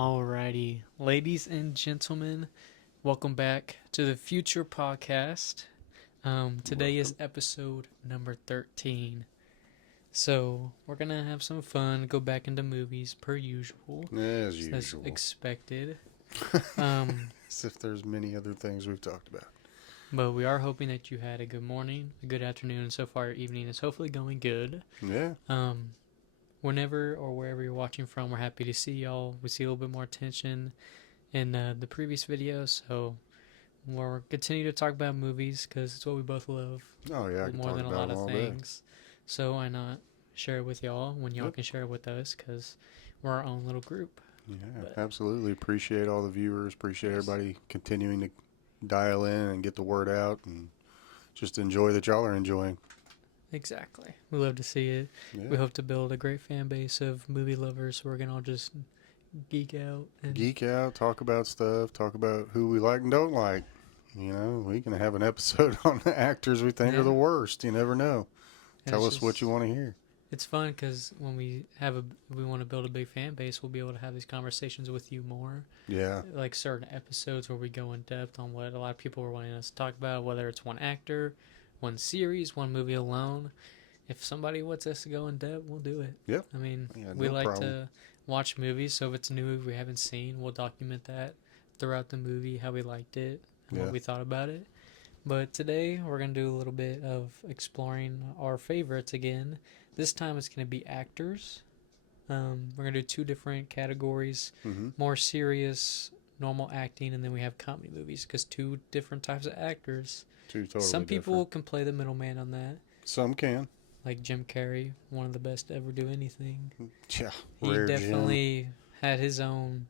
Alrighty, ladies and gentlemen, welcome back to the Future Podcast. Today is Welcome. episode number 13. So, we're gonna have some fun, go back into movies per usual, As as usual. expected. Um, As if there's many other things we've talked about. but we are hoping that you had a good morning, a good afternoon, and so far your evening is hopefully going good. Yeah. Whenever or wherever you're watching from, we're happy to see y'all. We see a little bit more attention in the previous video, so we'll continue to talk about movies because it's what we both love Oh, yeah, I can more talk than a about lot them of all day. things. So why not share it with y'all when y'all Yep. can share it with us because we're our own little group. Yeah, But absolutely. Appreciate all the viewers. Appreciate yes, everybody continuing to dial in and get the word out and just enjoy that y'all are enjoying. exactly. We love to see it. We Yeah. hope to build a great fan base of movie lovers who are gonna all just geek out and Geek out, talk about stuff, talk about who we like and don't like. You know, we can have an episode on the actors we think are yeah. the worst. You never know. And Tell it's us what you just want to hear. it's fun because when we want to build a big fan base, we'll be able to have these conversations with you more. Yeah. Like certain episodes where we go in depth on what a lot of people are wanting us to talk about, whether it's one actor, one series, one movie alone. If somebody wants us to go in depth, we'll do it. Yep. I mean, Yeah, we no like problem. to watch movies, so if it's a new movie we haven't seen, we'll document that throughout the movie, how we liked it and what Yeah. we thought about it. But today we're going to do a little bit of exploring our favorites again. This time it's going to be actors. We're going to do two different categories, Mm-hmm. more serious, normal acting, and then we have comedy movies because two different types of actors. Two totally Some people different. can play the middleman on that, Some can. like Jim Carrey, one of the best to ever do anything. Yeah, He rare gem. definitely had his own.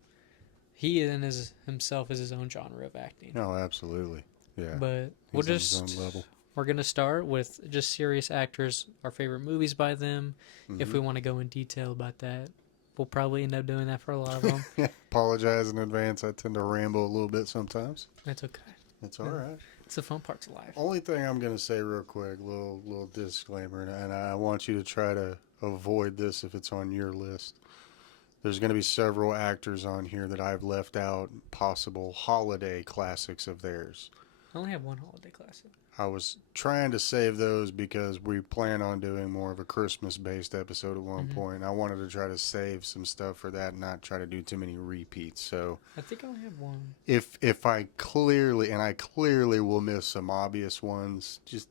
He and his himself is his own genre of acting. Oh, absolutely. Yeah, But we'll he's on his just own level. we're gonna start with just serious actors, our favorite movies by them. If Mm-hmm. we want to go in detail about that, we'll probably end up doing that for a lot of them. Apologize in advance. I tend to ramble a little bit sometimes. That's okay. It's all Yeah. right. It's the fun parts of life. Only thing I'm gonna say real quick, little disclaimer, and I want you to try to avoid this if it's on your list. There's going to be several actors on here that I've left out possible holiday classics of theirs. I only have one holiday classic. I was trying to save those because we plan on doing more of a Christmas based episode at one Mm-hmm. point. I wanted to try to save some stuff for that and not try to do too many repeats. So I think I only have one. if I clearly will miss some obvious ones, just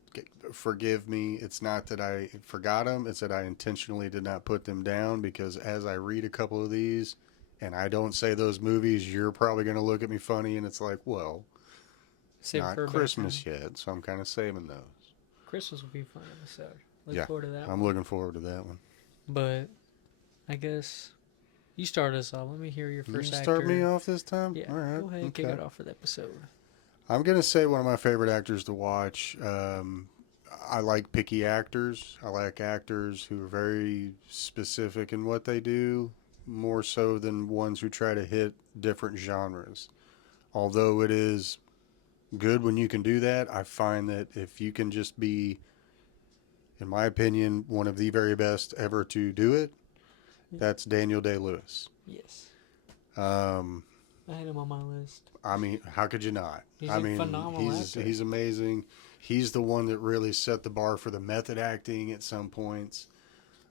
forgive me. It's not that I forgot them, it's that I intentionally did not put them down because as I read a couple of these and I don't say those movies, you're probably going to look at me funny and it's like, well, it's Save it not for a better time. Christmas yet, so I'm kind of saving those. Christmas will be a fun episode. Look Yeah, forward to that I'm one. looking forward to that one. But I guess you start us off. Let me hear your You first actor. start me off this time? Yeah, All right. go ahead and kick Okay. it off for the episode. I'm going to say one of my favorite actors to watch. I like picky actors. I like actors who are very specific in what they do, more so than ones who try to hit different genres. Although it is good when you can do that, I find that if you can just be, in my opinion, one of the very best ever to do it, that's Daniel Day-Lewis. Yes. Um, I had him on my list. I mean, how could you not? He's I a mean, phenomenal actor. he's amazing. He's the one that really set the bar for the method acting at some points.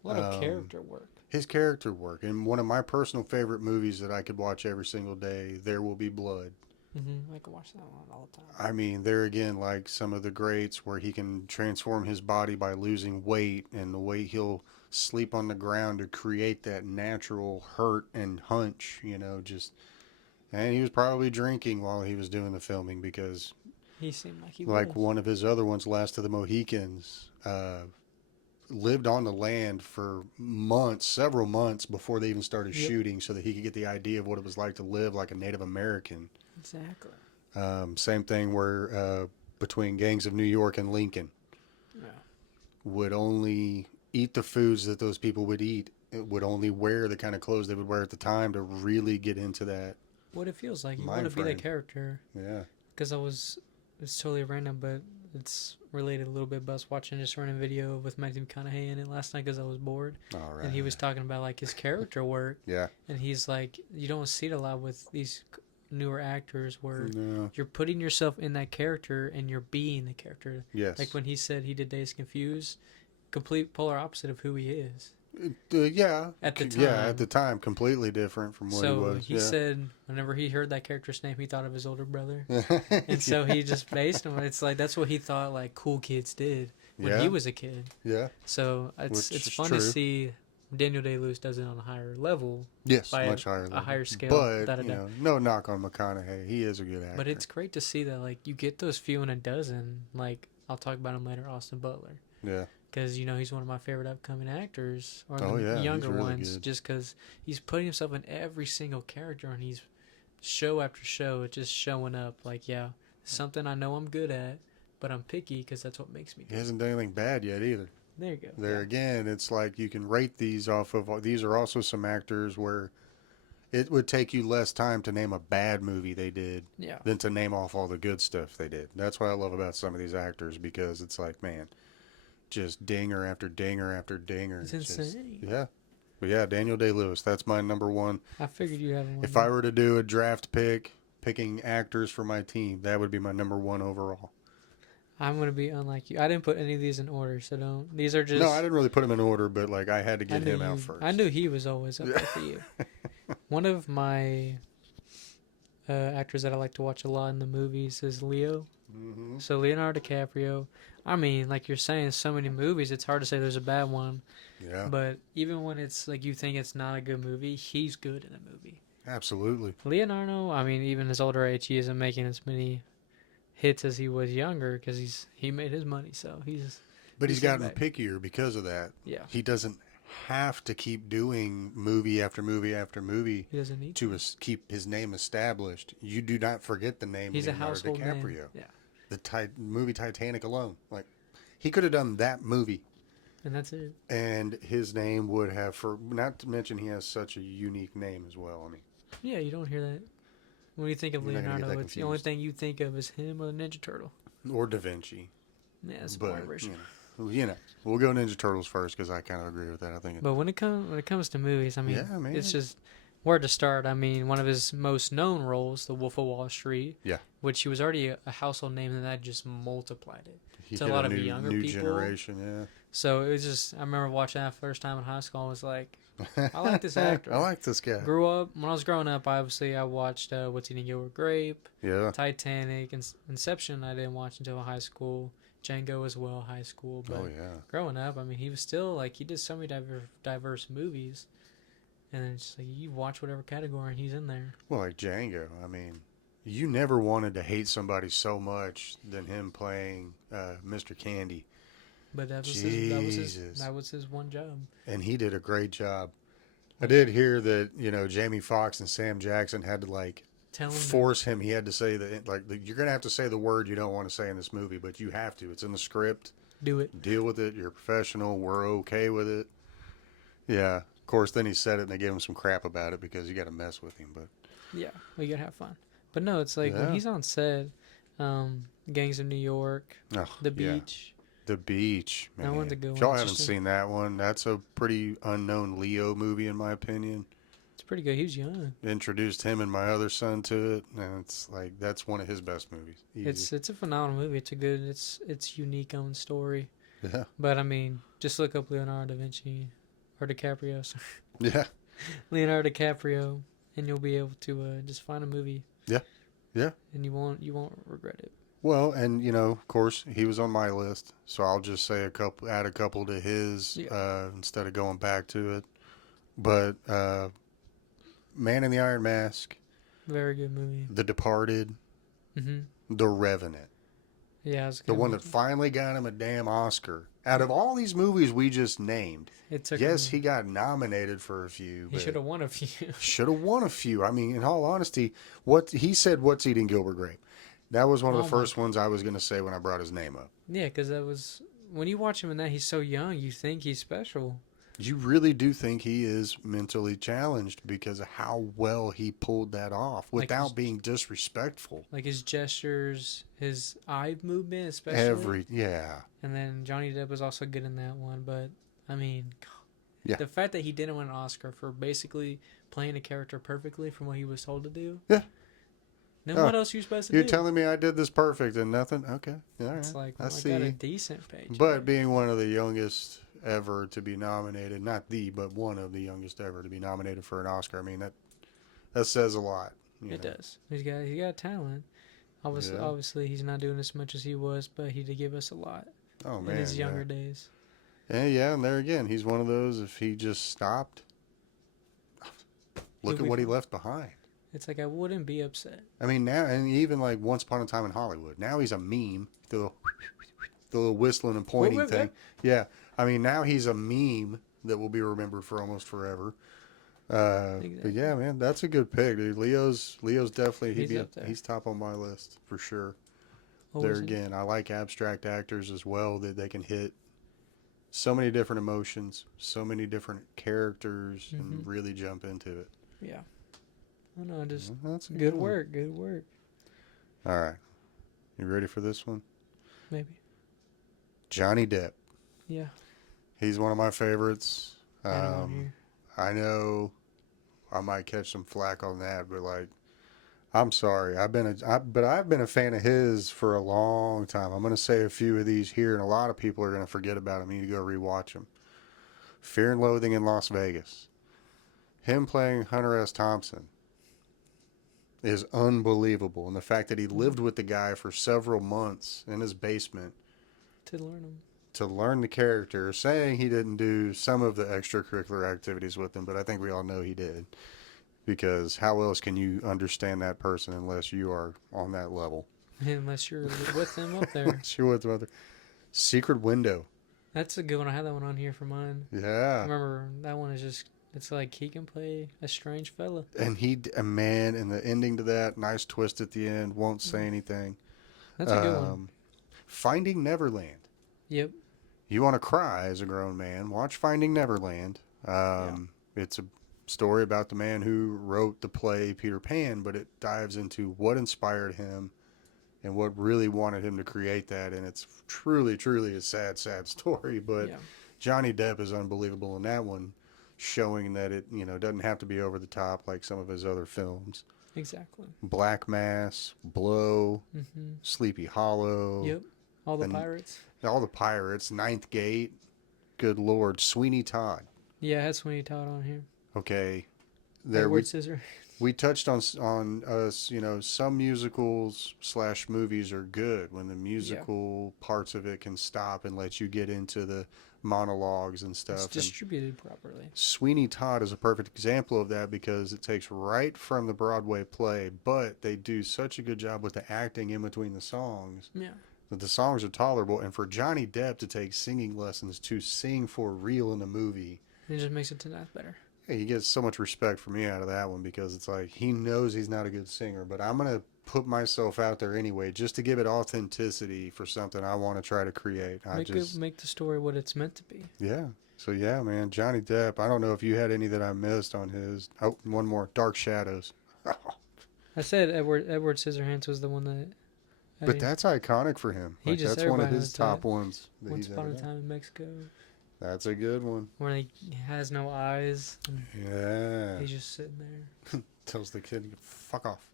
A lot of character work. His character work, and one of my personal favorite movies that I could watch every single day, There Will Be Blood. Mm-hmm. I can watch that one all the time. I mean, there again, like some of the greats where he can transform his body by losing weight, and the way he'll sleep on the ground to create that natural hurt and hunch, just. And he was probably drinking while he was doing the filming because, He seemed like he like was. one of his other ones, Last of the Mohicans, lived on the land for months, several months before they even started Yep. shooting so that he could get the idea of what it was like to live like a Native American. Exactly. Same thing where between Gangs of New York and Lincoln Yeah. would only eat the foods that those people would eat. It would only wear the kind of clothes they would wear at the time to really get into that. What it feels like. You Mind want to be frame. that character. Yeah. Because it's totally random, but it's related a little bit, but I was watching just random video with Matthew McConaughey in it last night because I was bored, All right. and he was talking about like his character work, Yeah. and he's like, you don't see it a lot with these newer actors where No. you're putting yourself in that character and you're being the character. Yes. Like when he said he did Days Confused, complete polar opposite of who he is. Yeah. At the Yeah, at time. the time, completely different from what he So was. he Yeah. said whenever he heard that character's name, he thought of his older brother. Yeah. And so he just based him. It's like that's what he thought like cool kids did when Yeah. he was a kid. Yeah. So Which it's is fun true. to see Daniel Day-Lewis does it on a higher level, Yes, by much higher level. a higher scale. But, without a you doubt. know, no knock on McConaughey. He is a good actor. But it's great to see that like you get those few in a dozen. Like I'll talk about him later, Austin Butler. Yeah. Because you know he's one of my favorite upcoming actors, or Oh, the yeah, he's younger really ones, good. just because he's putting himself in every single character, and he's show after show, it's just showing up. Like, yeah, something I know I'm good at, but I'm picky because that's what makes me He good. hasn't done anything bad yet either. There you go. There again, it's like you can rate these off of. These are also some actors where it would take you less time to name a bad movie they did Yeah. than to name off all the good stuff they did. That's what I love about some of these actors, because it's like, man, just dinger after dinger after dinger. It's Just- insane. yeah. But yeah, Daniel Day-Lewis, that's my number one. I figured you have one. If I were to do a draft picking actors for my team, that would be my number one overall. I'm gonna be unlike you. I didn't put any of these in order, so don't. These are just. No, I didn't really put him in order, but like I had to I get knew him out you- first. I knew he was always up there for you. One of my actors that I like to watch a lot in the movies is Leo. Mm-hmm. So Leonardo DiCaprio. I mean, like you're saying, so many movies, it's hard to say there's a bad one. Yeah, But even when it's like you think it's not a good movie, he's good in a movie. absolutely. Leonardo, I mean, even his older age, he isn't making as many hits as he was younger because he made his money. So But he's He's getting gotten back. pickier because of that. yeah, He doesn't have to keep doing movie after movie after movie he doesn't need. to keep his name established. You do not forget the name He's a Leonardo household DiCaprio. name. Yeah, The movie Titanic alone, like he could have done that movie, and that's it. and his name would have. For not to mention, he has such a unique name as well. I mean, Yeah, you don't hear that. When you think of You're not gonna get Leonardo, that it's the only confused. thing you think of is him or the Ninja Turtle. or Da Vinci, Yeah, it's a but boring version. we'll go Ninja Turtles first because I kind of agree with that. I think. But when it comes to movies, I mean, Yeah, man. it's just where to start. I mean, one of his most known roles, The Wolf of Wall Street. Yeah. Which he was already a household name, and that just multiplied it. He to a hit lot of new, younger new people. generation. So it was just I remember watching that first time in high school. I was like, Yeah, I like this actor. I like this guy. grew up when I was growing up. Obviously, I watched What's Eating Gilbert Grape, Yeah, Titanic, and Inception. I didn't watch until high school. Django as well, high school. But oh yeah. growing up, I mean, he was still like he did so many diverse movies, and it's just like you watch whatever category and he's in there. Well, like Django. I mean, you never wanted to hate somebody so much than him playing Mr. Candy, But that was Jesus. that was his one job. and he did a great job. I did hear that Jamie Foxx and Sam Jackson had to like Tell him force him. He had to say that you're gonna have to say the word you don't want to say in this movie, but you have to. It's in the script. do it. Deal with it. You're a professional. We're okay with it. Yeah. Of course, then he said it, and they gave him some crap about it because you got to mess with him. But Yeah, we gotta have fun. But no, it's like when Yeah. he's on set, Gangs of New York, oh, The yeah. Beach. The Beach, man. That one's a good If y'all one. It's haven't just a- seen that one, that's a pretty unknown Leo movie, in my opinion. It's pretty good. He was young. Introduced him and my other son to it, and it's like that's one of his best movies. Easy. It's a phenomenal movie. It's a good. It's unique own story. Yeah, But I mean, just look up Leonardo da Vinci or DiCaprio. Sorry. yeah, Leonardo DiCaprio, and you'll be able to just find a movie. Yeah. Yeah. And you won't regret it. Well, and of course, he was on my list, so I'll just say add a couple to his instead of going back to it. But Man in the Iron Mask, Very good movie. The Departed, Mhm. The Revenant, Yeah, it's a the good one that movie. finally got him a damn Oscar. Out of all these movies we just named, It took yes, him- he got nominated for a few. he should have won a few. Should have won a few. I mean, in all honesty, what he said, "What's Eating Gilbert Grape?" That was one of Oh the my- first ones I was going to say when I brought his name up. Yeah, because that was when you watch him in that he's so young. You think he's special. You really do think he is mentally challenged because of how well he pulled that off Like without being disrespectful. his gestures, his eye movement, especially. Yeah, And then Johnny Depp was also good in that one. But I mean, yeah, the fact that he didn't win an Oscar for basically playing a character perfectly from what he was told to do. yeah. Then Oh, what else are you supposed to you're do? telling me I did this perfect and nothing? Okay, all It's right, like, I well, I got a see. decent paycheck. But being one of the youngest ever to be nominated, not the, but one of the youngest ever to be nominated for an Oscar, I mean that says a lot. You It know. does. He got talent. Yeah. Obviously, he's not doing as much as he was, but he did give us a lot Oh in his man, yeah. younger days. Yeah, and there again, he's one of those. If he just stopped, He'll look at be what he fine. left behind. It's like I wouldn't be upset. I mean now, and even like Once Upon a Time in Hollywood. Now he's a meme. The little whistling and Whoop, pointing whoop, thing. whoop. Yeah, I mean now he's a meme that will be remembered for almost forever. But Exactly. yeah, man, that's a good pick, dude. Leo's definitely He's up there. he's top on my list for sure. What There was it? again, I like abstract actors as well that they can hit so many different emotions, so many different characters, Mm-hmm. and really jump into it. Yeah. I know. Just That's a good good one. work. Good work. All right, you ready for this one? Maybe. Johnny Depp. Yeah. He's one of my favorites. Had him on Um, here. I know I might catch some flack on that, but like, I'm sorry. But I've been a fan of his for a long time. I'm gonna say a few of these here, and a lot of people are gonna forget about him. You need to go rewatch them. Fear and Loathing in Las Vegas. Him playing Hunter S. Thompson is unbelievable, and the fact that he Yeah. lived with the guy for several months in his basement To learn him. to learn the character, saying he didn't do some of the extracurricular activities with him, but I think we all know he did. Because how else can you understand that person unless you are on that level? Unless you're with him up there. Unless you're with the other. Secret Window. That's a good one. I had that one on here for mine. I Yeah. remember that one is just. It's like he can play a strange fella. And a man, and the ending to that, nice twist at the end, won't say anything. That's a good one. Um, Finding Neverland. Yep. You want to cry as a grown man, watch Finding Neverland. Yeah. It's a story about the man who wrote the play Peter Pan, but it dives into what inspired him and what really wanted him to create that. And it's truly, truly a sad, sad story. But Yeah. Johnny Depp is unbelievable in that one, showing that it, doesn't have to be over the top like some of his other films. Exactly. Black Mass, Blow, Mm-hmm. Sleepy Hollow, Yep. All the and pirates. all the pirates, Ninth Gate, good Lord, Sweeney Todd. Yeah, I had Sweeney Todd on here. Okay, there Edward Scissor. we touched on us. Some musicals slash movies are good when the Yeah. musical parts of it can stop and let you get into the monologues and It's stuff. And distributed properly. Sweeney Todd is a perfect example of that because it takes right from the Broadway play, but they do such a good job with the acting in between the songs Yeah. that the songs are tolerable. And for Johnny Depp to take singing lessons to sing for real in the movie, It just makes it 10 times better. yeah, he gets so much respect from me out of that one because it's like he knows he's not a good singer, but I'm gonna put myself out there anyway just to give it authenticity for something I want to try to create. Make the story what it's meant to be. Yeah. So yeah, man, Johnny Depp. I don't know if you had any that I missed on his. Oh, one more, Dark Shadows. I said Edward Scissorhands was the one that But that's iconic for him. he Like just that's one of everybody his knows that. top ones that Once he's Upon ever a done. Time in Mexico, That's a good one. where he has no eyes and Yeah. he's just sitting there. Tells the kid to fuck off.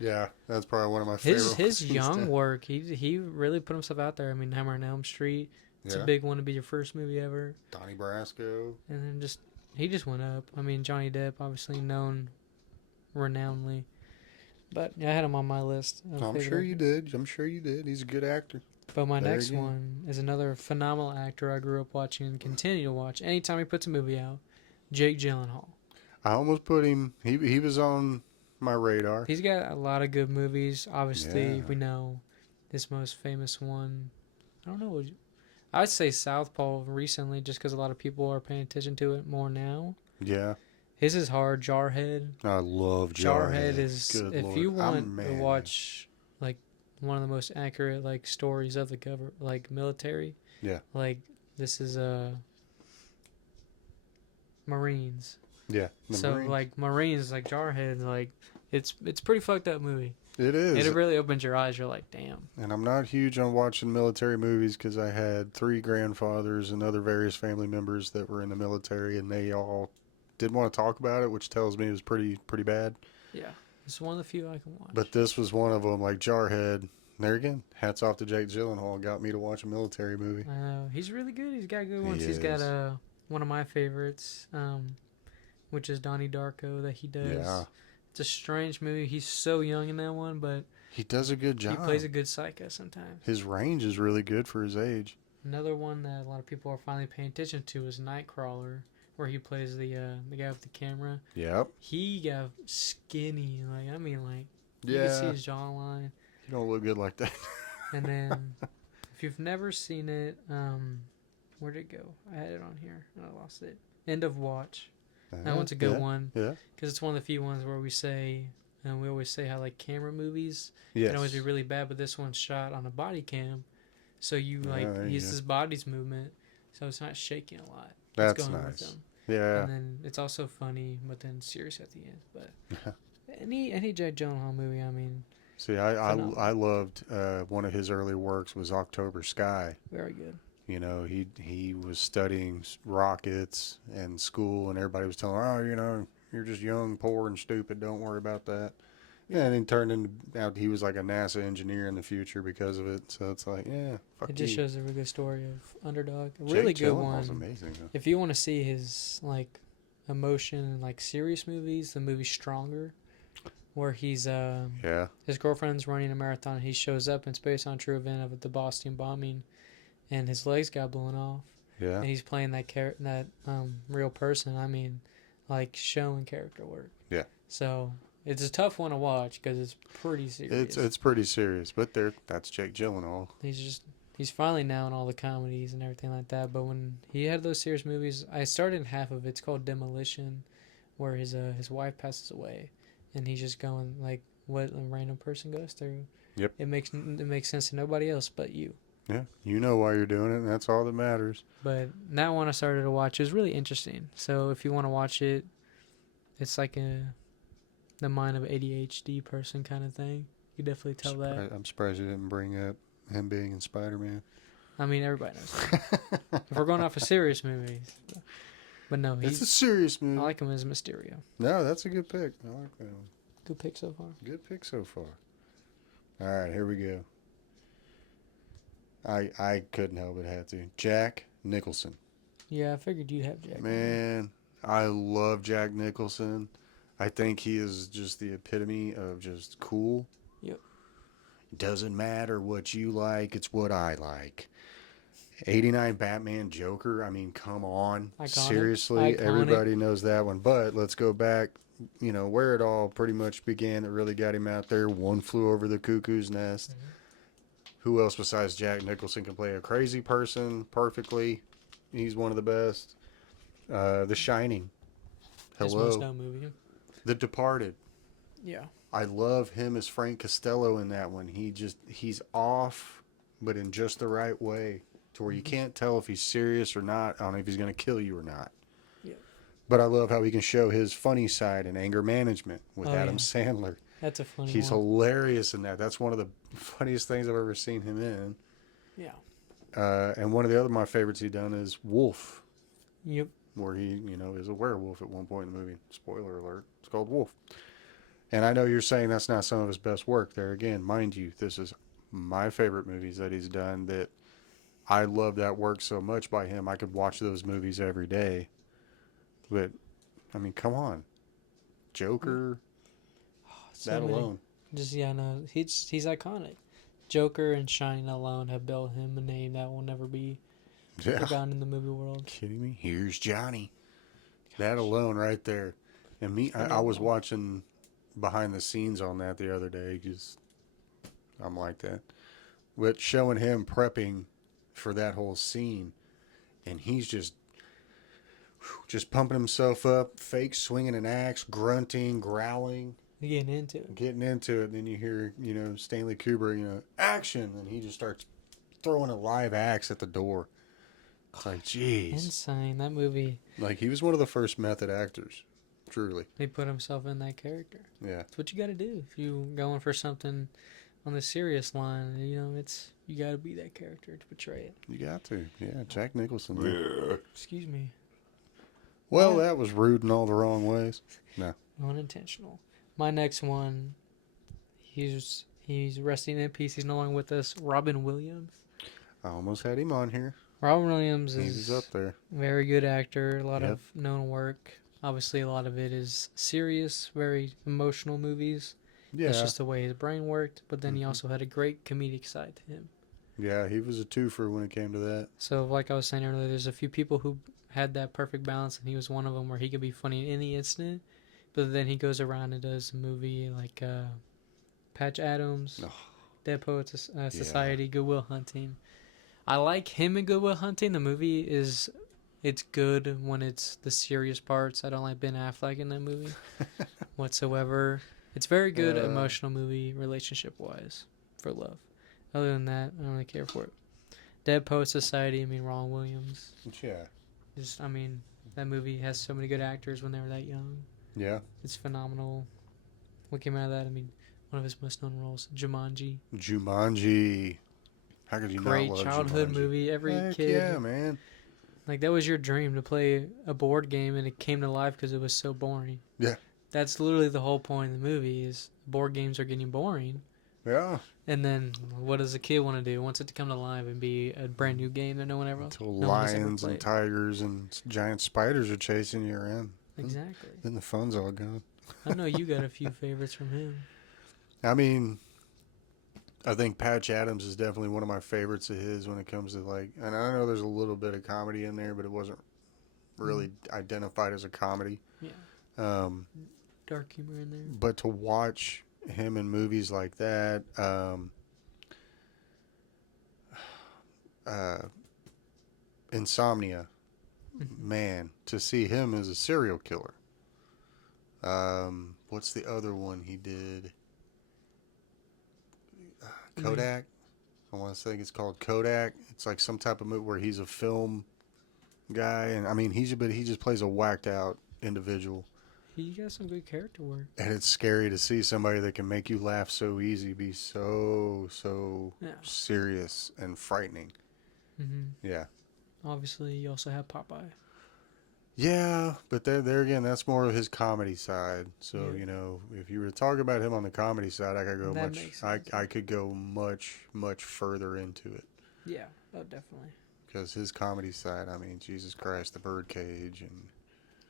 Yeah, that's probably one of my His favorite. his ones. young work, he really put himself out there. I mean, Hammer on Elm Street, it's a Yeah. big one to be your first movie ever, Donnie Brasco. and then he just went up. I mean, Johnny Depp, obviously known renownedly, but yeah, I had him on my list. Of I'm favorite sure you actors. did. I'm sure you did. He's a good actor. But my There next again. one is another phenomenal actor I grew up watching and continue to watch anytime he puts a movie out. Jake Gyllenhaal. I almost put him. He was on my radar. He's got a lot of good movies. Obviously, Yeah. we know his most famous one. I don't know. I'd say Southpaw recently, just because a lot of people are paying attention to it more now. Yeah. His is hard. Jarhead. I love Jarhead Jarhead. is Good if Lord. you want I'm to mad. watch like one of the most accurate like stories of the like military. Yeah. Like this is Marines. Yeah, the So Marines. like Marines, like Jarhead, like it's pretty fucked up movie. It And is. it really opens your eyes. You're like, damn. And I'm not huge on watching military movies because I had 3 grandfathers and other various family members that were in the military, and they all didn't want to talk about it, which tells me it was pretty bad. Yeah, it's one of the few I can But watch. this was one of them, like Jarhead. There again, hats off to Jake Gyllenhaal, got me to watch a military movie. He's really good. He's got good He ones. He's got is. one of my favorites, which is Donnie Darko that he Yeah, does. It's a strange movie. He's so young in that one, but he does a good he job. plays a good psycho sometimes. His range is really good for his age. Another one that a lot of people are finally paying attention to is Nightcrawler, where he plays the guy with the camera. Yep. He got skinny, like I mean, like you can see Yeah. his jawline. He don't look good like that. And then, if you've never seen it, where'd it go? I had it on here and I lost it. End of Watch. That one's a good one Yeah. because it's one of the few ones where we say, and we always say how like camera movies Yes. can always be really bad, but this one's shot on a body cam, so you Yeah, like there you use go. his body's movement, so it's not shaking a lot. That's it's going nice. with him. Yeah. And then it's also funny, but then serious at the end. But any Jake Gyllenhaal movie, I mean, See, I phenomenal. loved one of his early works was October Sky. Very good. You know, he was studying rockets in school, and everybody was telling him, oh, you know, you're just young, poor, and stupid. Don't worry about that. Yeah. And then turned into out he was like a NASA engineer in the future because of it. So it's like, yeah, fuck It just you. shows a really good story of underdog. A really Jake good Gyllenhaal's one. amazing. Though. If you want to see his like emotion and like serious movies, the movie Stronger, where he's Yeah, his girlfriend's running a marathon. And he shows up and it's based on a true event of the Boston bombing, and his legs got blown off. yeah. And he's playing that real person. I mean, like showing character work. Yeah. So it's a tough one to watch because it's pretty serious. It's pretty serious, but that's Jake Gyllenhaal. He's finally now in all the comedies and everything like that. But when he had those serious movies, I started in half of it. It's called Demolition, where his wife passes away, and he's just going like what a random person goes through. Yep. It makes sense to nobody else but you. Yeah, you know why you're doing it, and that's all that matters. But that one I started to watch is really interesting. So if you want to watch it, it's like the mind of an ADHD person kind of thing. You definitely tell that. I'm surprised you didn't bring up him being in Spider-Man. I mean, everybody knows that. If we're going off of serious movies, but no, It's a serious movie. I like him as Mysterio. No, that's a good pick. I like that one. Good pick so far. Good pick so far. All right, here we go. I couldn't help but have to. Jack Nicholson. Yeah, I figured you'd have Jack. Man, I love Jack Nicholson. I think he is just the epitome of just cool. Yep. Doesn't matter what you like, it's what I like. 89 Batman Joker. I mean, come on. Iconic. Seriously, Iconic. everybody knows that one. But let's go back, you know, where it all pretty much began that really got him out there. One Flew Over the Cuckoo's Nest. Mm-hmm. Who else besides Jack Nicholson can play a crazy person perfectly? He's one of the best. The Shining. His Hello. most known movie. The Departed. Yeah. I love him as Frank Costello in that one. He's off, but in just the right way to where you can't tell if he's serious or not. I don't know if he's going to kill you or not. Yeah. But I love how he can show his funny side and anger management with Oh, Adam yeah. Sandler. That's a funny He's one. hilarious in that. That's one of the funniest things I've ever seen him in. Yeah. And one of the other my favorites he done is Wolf, Yep. where he, you know, is a werewolf at one point in the movie. Spoiler alert. It's called Wolf. And I know you're saying that's not some of his best work there. Again, mind you, this is my favorite movies that he's done that I love that work so much by him. I could watch those movies every day. But, I mean, come on. Joker, So that many. alone. Just no, he's iconic. Joker and Shining alone have built him a name that will never be Yeah. forgotten in the movie world. Kidding me? Here's Johnny. That alone right there. And I was Phenomenal. watching behind the scenes on that the other day. Just, I'm like that. But showing him prepping for that whole scene. And he's just pumping himself up, fake swinging an axe, grunting, growling, Getting into it. getting into it. And then you hear, you know, Stanley Kubrick, you know, action. And he just starts throwing a live axe at the door. It's like, jeez. Insane. That movie. Like, he was one of the first method actors, truly. He put himself in that character. Yeah. That's what you got to do if you going for something on the serious line. It's you got to be that character to portray it. You got to. Yeah, Jack Nicholson. Yeah. Excuse me. Well, that was rude in all the wrong ways. No. Unintentional. My next one, he's resting in peace. He's no longer with us. Robin Williams. I almost had him on here. Robin Williams He's up there. Very good actor. A lot of known work. Obviously, a lot of it is serious, very emotional movies. Yeah. That's just the way his brain worked. But then he also had a great comedic side to him. Yeah, he was a twofer when it came to that. So, like I was saying earlier, there's a few people who had that perfect balance, and he was one of them where he could be funny in any instant, but then he goes around and does a movie like Patch Adams, Dead Poets Society, Goodwill Hunting. I like him in Goodwill Hunting. The movie it's good when it's the serious parts. I don't like Ben Affleck in that movie whatsoever. It's very good emotional movie relationship wise for love. Other than that, I don't really care for it. Dead Poet Society, Ron Williams. Yeah. That movie has so many good actors when they were that young. Yeah. It's phenomenal. What came out of that? One of his most known roles, Jumanji. How could you Great not love childhood Jumanji? movie. Every Heck kid. Yeah, man. Like, that was your dream to play a board game, and it came to life because it was so boring. Yeah. That's literally the whole point of the movie is board games are getting boring. Yeah. And then what does a kid want to do? Wants it to come to life and be a brand new game that no one ever Until lions and tigers and giant spiders are chasing you around. Exactly. Then the fun's all gone. I know you got a few favorites from him. I think Patch Adams is definitely one of my favorites of his when it comes to and I know there's a little bit of comedy in there, but it wasn't really identified as a comedy. Yeah. Dark humor in there. But to watch him in movies like that, Insomnia, man, to see him as a serial killer. What's the other one he did? Kodak. I want to think it's called Kodak. It's like some type of movie where he's a film guy, and he just plays a whacked out individual. He got some good character work. And it's scary to see somebody that can make you laugh so easy be so serious and frightening. Mm-hmm. Yeah. Obviously, you also have Popeye. Yeah, but there again, that's more of his comedy side. So if you were to talk about him on the comedy side, I could go I could go much further into it. Yeah, definitely. Because his comedy side, Jesus Christ, The Birdcage, and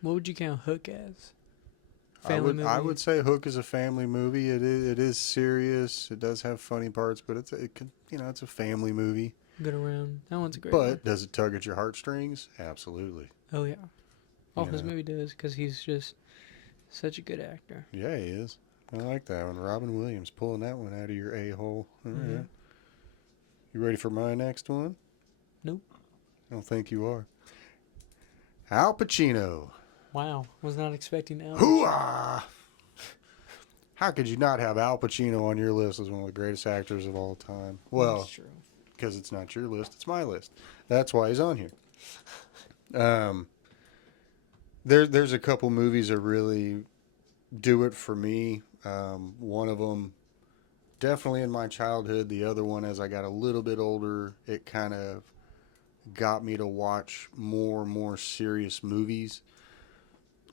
what would you count Hook as? I would say Hook is a family movie. It is serious. It does have funny parts, but it's a family movie. Good around. That one's a great. But does it tug at your heartstrings? Absolutely. Oh yeah. All his movie does because he's just such a good actor. Yeah, he is. I like that one. Robin Williams pulling that one out of your a-hole. Mm-hmm. Yeah. You ready for my next one? Nope. I don't think you are. Al Pacino. Wow. Was not expecting Al Pacino. Hoo-ah! How could you not have Al Pacino on your list as one of the greatest actors of all time? Well, that's true. Because it's not your list, it's my list. That's why he's on here. There's a couple movies that really do it for me. One of them, definitely in my childhood. The other one, as I got a little bit older, it kind of got me to watch more and more serious movies.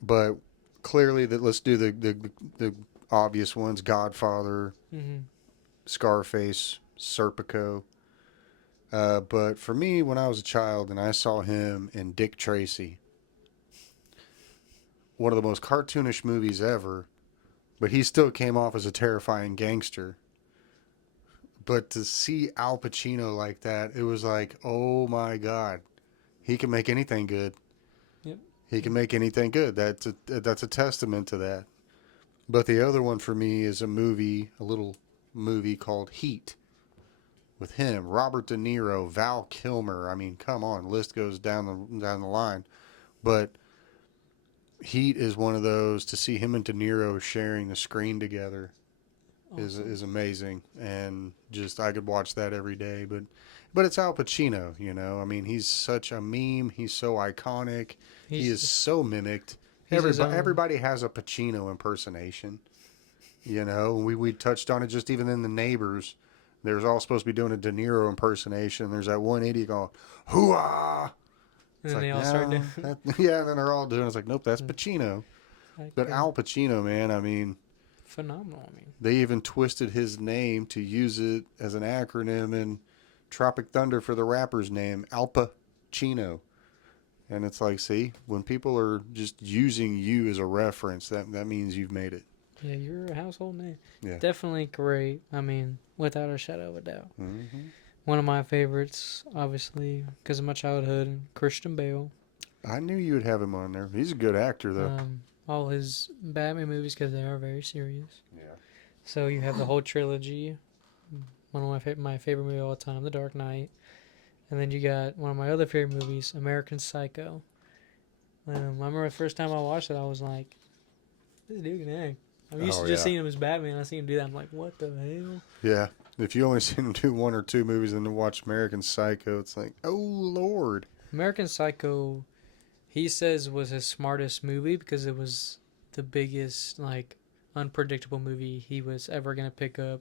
But clearly, let's do the obvious ones: Godfather, Scarface, Serpico. But for me, when I was a child and I saw him in Dick Tracy, one of the most cartoonish movies ever, but he still came off as a terrifying gangster. But to see Al Pacino like that, it was like, oh my God, he can make anything good. Yep. He can make anything good. That's a testament to that. But the other one for me is a little movie called Heat. With him, Robert De Niro, Val Kilmer. Come on, list goes down the line. But Heat is one of those, to see him and De Niro sharing the screen together. Awesome. is amazing, and just I could watch that every day. But it's Al Pacino, you know. I mean, he's such a meme. He's so iconic. He He's is just so mimicked. he's his own. Everybody has a Pacino impersonation. You know, we touched on it just even in the Neighbors. There's all supposed to be doing a De Niro impersonation. There's that one idiot going, "Hooah!" And It's then like, they all start doing no, that, yeah. And then they're all doing. It's like, nope, that's like, Pacino. But Al Pacino, man, I mean, phenomenal. I mean, they even twisted his name to use it as an acronym in Tropic Thunder for the rapper's name, Al Pacino. And it's like, see, when people are just using you as a reference, that means you've made it. yeah, you're a household name. Yeah. Definitely great. I mean, without a shadow of a doubt. Hmm. One of my favorites, obviously, because of my childhood, Christian Bale. I knew you would have him on there. He's a good actor, though. All his Batman movies, because they are very serious. Yeah. So you have the whole trilogy. One of my favorite movie of all time, The Dark Knight. And then you got one of my other favorite movies, American Psycho. I remember the first time I watched it, I was like, this dude can act. I'm used Oh, to just yeah. seeing him as Batman. I see him do that. I'm like, what the hell? Yeah. If you only seen him do one or two movies and then watch American Psycho, it's like, oh, Lord. American Psycho, he says, was his smartest movie because it was the biggest, like, unpredictable movie he was ever going to pick up.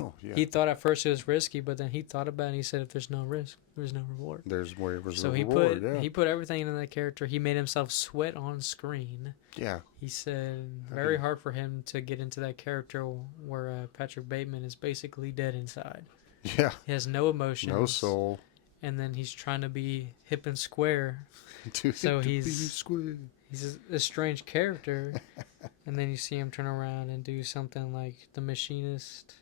Oh, yeah. He thought at first it was risky, but then he thought about it and he said, if there's no risk, there's no reward. There's where it was So the he reward, put yeah. he put everything into that character. He made himself sweat on screen. Yeah. He said very hard for him to get into that character where Patrick Bateman is basically dead inside. Yeah. He has no emotions. No soul. And then he's trying to be hip and square. So he's a strange character. And then you see him turn around and do something like The Machinist.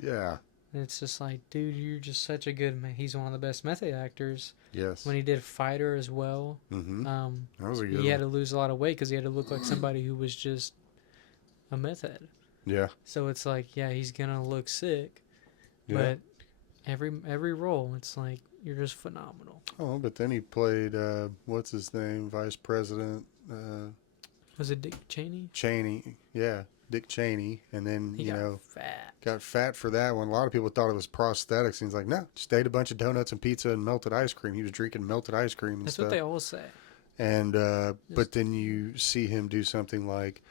Yeah. And it's just like, dude, you're just such a good man. He's one of the best method actors. Yes. When he did Fighter as well, Mm-hmm. That was a good he had one. to lose a lot of weight because he had to look like somebody who was just a meth head. Yeah. So it's like, yeah, he's gonna look sick, Yeah. but every role, it's like you're just phenomenal. Oh, but then he played what's his name, Vice President Was it Dick Cheney? Cheney. Yeah, Dick Cheney, and then He got fat. got fat for that one. A lot of people thought it was prosthetics. And he's like, no, just ate a bunch of donuts and pizza and melted ice cream. He was drinking melted ice cream and That's stuff. what they all say. And but then you see him do something like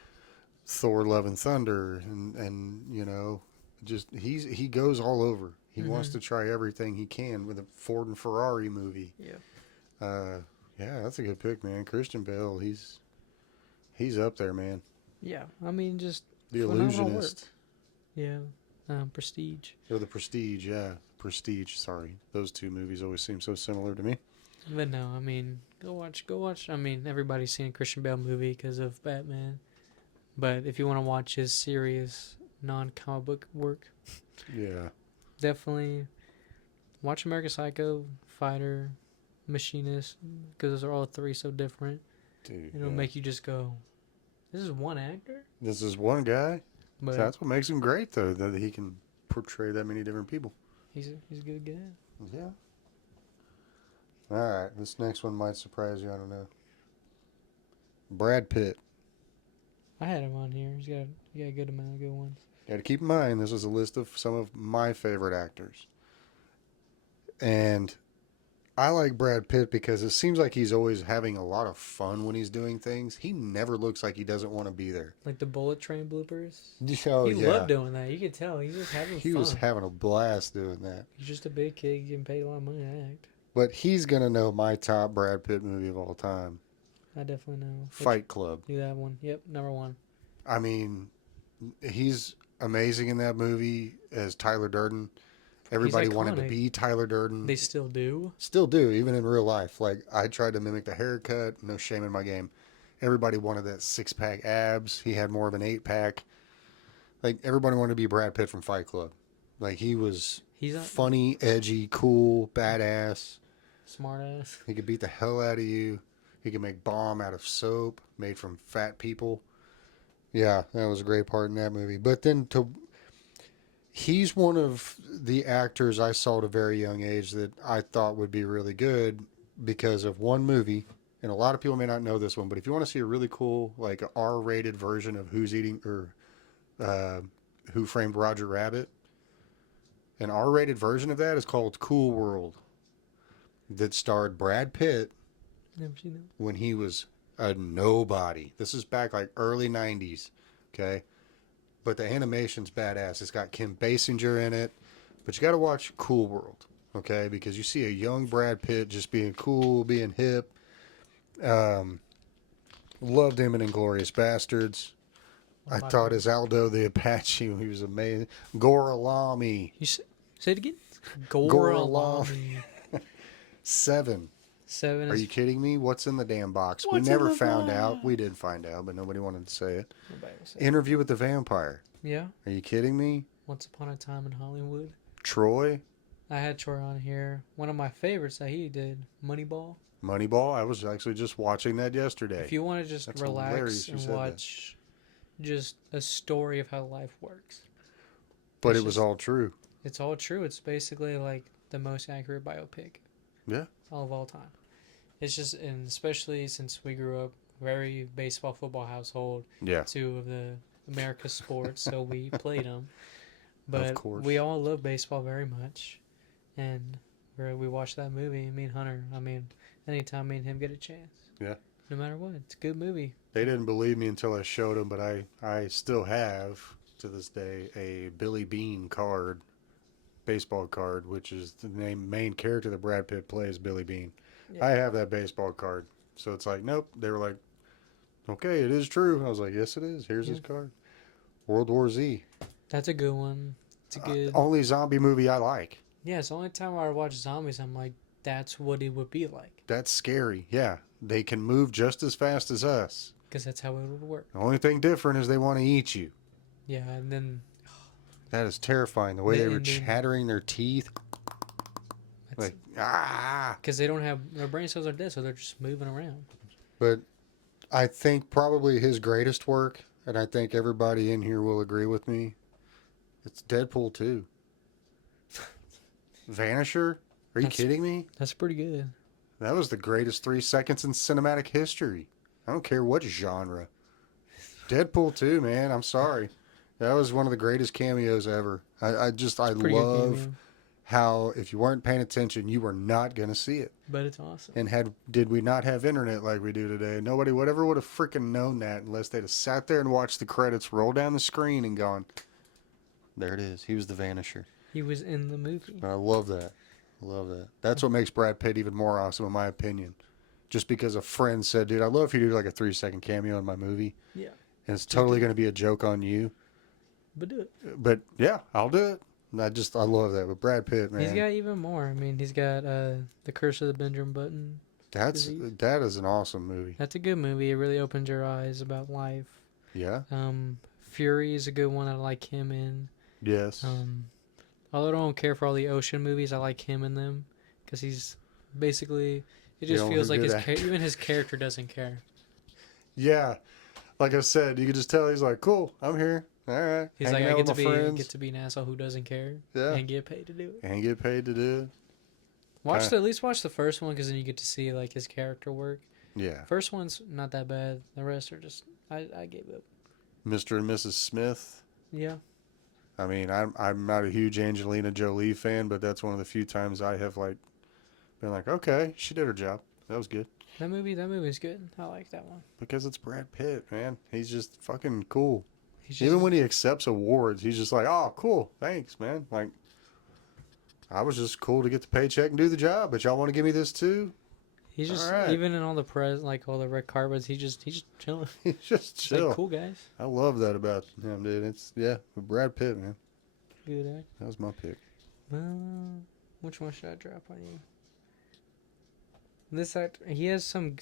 Thor: Love and Thunder, and you know, just he goes all over. He wants to try everything he can with a Ford and Ferrari movie. Yeah. Yeah, that's a good pick, man. Christian Bale, he's up there, man. Yeah. I mean, just The phenomenal work. Illusionist. Yeah. Prestige. Or The Prestige, yeah. Prestige, sorry. Those two movies always seem so similar to me. But no, I mean, go watch. I mean, everybody's seen a Christian Bale movie because of Batman. But if you want to watch his serious non-comic book work, Yeah. definitely watch American Psycho, Fighter, Machinist, because those are all three so different. Dude. It'll make you just go, this is one actor? This is one guy. But So that's what makes him great, though, that he can portray that many different people. he's a good guy. Yeah. All right. This next one might surprise you. I don't know. Brad Pitt. I had him on here. He got a good amount of good ones. Got to keep in mind, this is a list of some of my favorite actors. And I like Brad Pitt because it seems like he's always having a lot of fun when he's doing things. He never looks like he doesn't want to be there. Like the Bullet Train bloopers. Oh, He yeah. loved doing that. You could tell. He was having He fun. was having a blast doing that. He's just a big kid getting paid a lot of money to act. But he's going to know my top Brad Pitt movie of all time. I definitely know. Fight Club. Do that one. Yep, number one. I mean, he's amazing in that movie as Tyler Durden. Everybody wanted to iconic. be Tyler Durden. They still do. Still do, even in real life. Like, I tried to mimic the haircut. No shame in my game. Everybody wanted that six-pack abs. He had more of an eight-pack. Like, everybody wanted to be Brad Pitt from Fight Club. Like, he was funny, edgy, cool, badass. Smart ass. He could beat the hell out of you. He could make bomb out of soap made from fat people. Yeah, that was a great part in that movie. But then he's one of the actors I saw at a very young age that I thought would be really good because of one movie. And a lot of people may not know this one, but if you want to see a really cool, like, R-rated version of Who Framed Roger Rabbit. An R-rated version of that is called Cool World. That starred Brad Pitt Never seen that. when he was a nobody. This is back like early 90s. Okay. But the animation's badass. It's got Kim Basinger in it. But you got to watch Cool World. Okay. Because you see a young Brad Pitt just being cool, being hip. Um, Loved him in Inglourious Bastards. What I about thought that? as Aldo the Apache, he was amazing. Goralami. Say it again. Goralami. Goralami. 7. 7 Are is you kidding me? What's in the damn box? We what's in never the found out. box? We did find out, but nobody wanted to say it. Nobody will say. Interview with the Vampire. Yeah. Are you kidding me? Once Upon a Time in Hollywood. Troy. I had Troy on here. One of my favorites that he did, Moneyball. Moneyball. I was actually just watching that yesterday. If you want to just That's relax hilarious you and said that. watch just a story of how life works. But It's it was just- all true. It's all true. It's basically like the most accurate biopic. Yeah. Of all time. It's just, and especially since we grew up very baseball football household, Yeah. two of the America's sports, so we played them. Of But course. we all love baseball very much, and we watched that movie. Me and Hunter. I mean, anytime me and him get a chance. Yeah. No matter what, it's a good movie. They didn't believe me until I showed them, but I still have, to this day, a Billy Bean card, baseball card, which is the main character that Brad Pitt plays, Billy Bean. Yeah. I have that baseball card. So it's like, nope. They were like, okay, it is true. I was like, yes, it is. Here's his card. World War Z. That's a good one. It's a good. Only zombie movie I like. Yeah, it's the only time I watch zombies, I'm like, that's what it would be like. That's scary. Yeah. They can move just as fast as us. Because that's how it would work. The only thing different is they want to eat you. Yeah, and then That is terrifying. The way they were And then- chattering their teeth. Like, because they don't have their brain cells are dead, so they're just moving around. But I think probably his greatest work, and I think everybody in here will agree with me, it's Deadpool 2. Vanisher? Are you That's- kidding me? That's pretty good. That was the greatest 3 seconds in cinematic history. I don't care what genre. Deadpool 2, man. I'm sorry. That was one of the greatest cameos ever. I Pretty good love cameo, how if you weren't paying attention, you were not going to see it. but it's awesome. And did we not have internet like we do today, nobody would have freaking known that unless they'd have sat there and watched the credits roll down the screen and gone, there it is. He was the Vanisher. He was in the movie. And I love that. I love that. That's what makes Brad Pitt even more awesome, in my opinion. Just because a friend said, dude, I'd love if you do like a 3-second cameo in my movie. Yeah, And it's totally going to be a joke on you. but do it. But yeah, I'll do it. And I love that. But Brad Pitt, man. He's got even more. I mean, he's got The Curse of the Benjamin Button. disease. That is an awesome movie. That's a good movie. It really opens your eyes about life. Yeah. Fury is a good one. I like him in. Yes. Although I don't care for all the ocean movies, I like him in them because he's basically. It The just only feels like good actor. even his character doesn't care. Yeah. Like I said, you can just tell he's like, cool, I'm here. All right. He's Hanging like, I out get with to my be friends. get to be an asshole who doesn't care Yeah. and get paid to do it. And get paid to do it. Watch at least watch the first one because then you get to see like his character work. Yeah. First one's not that bad. The rest are just I gave up. Mr. and Mrs. Smith. Yeah, I mean, I'm not a huge Angelina Jolie fan, but that's one of the few times I have like been like, okay, she did her job. That was good. that movie's good. I like that one. Because it's Brad Pitt, man. He's just fucking cool. He's just, Even when he accepts awards, he's just like, oh, cool, thanks, man. Like, I was just cool to get the paycheck and do the job, but y'all want to give me this too? he's just all right. even in all the press like all the red carpets, he's just chilling. He's just It's chill. like cool guys. I love that about him, dude. It's but Brad Pitt, man. Good act. That was my pick. Which one should I drop on you? This actor, he has some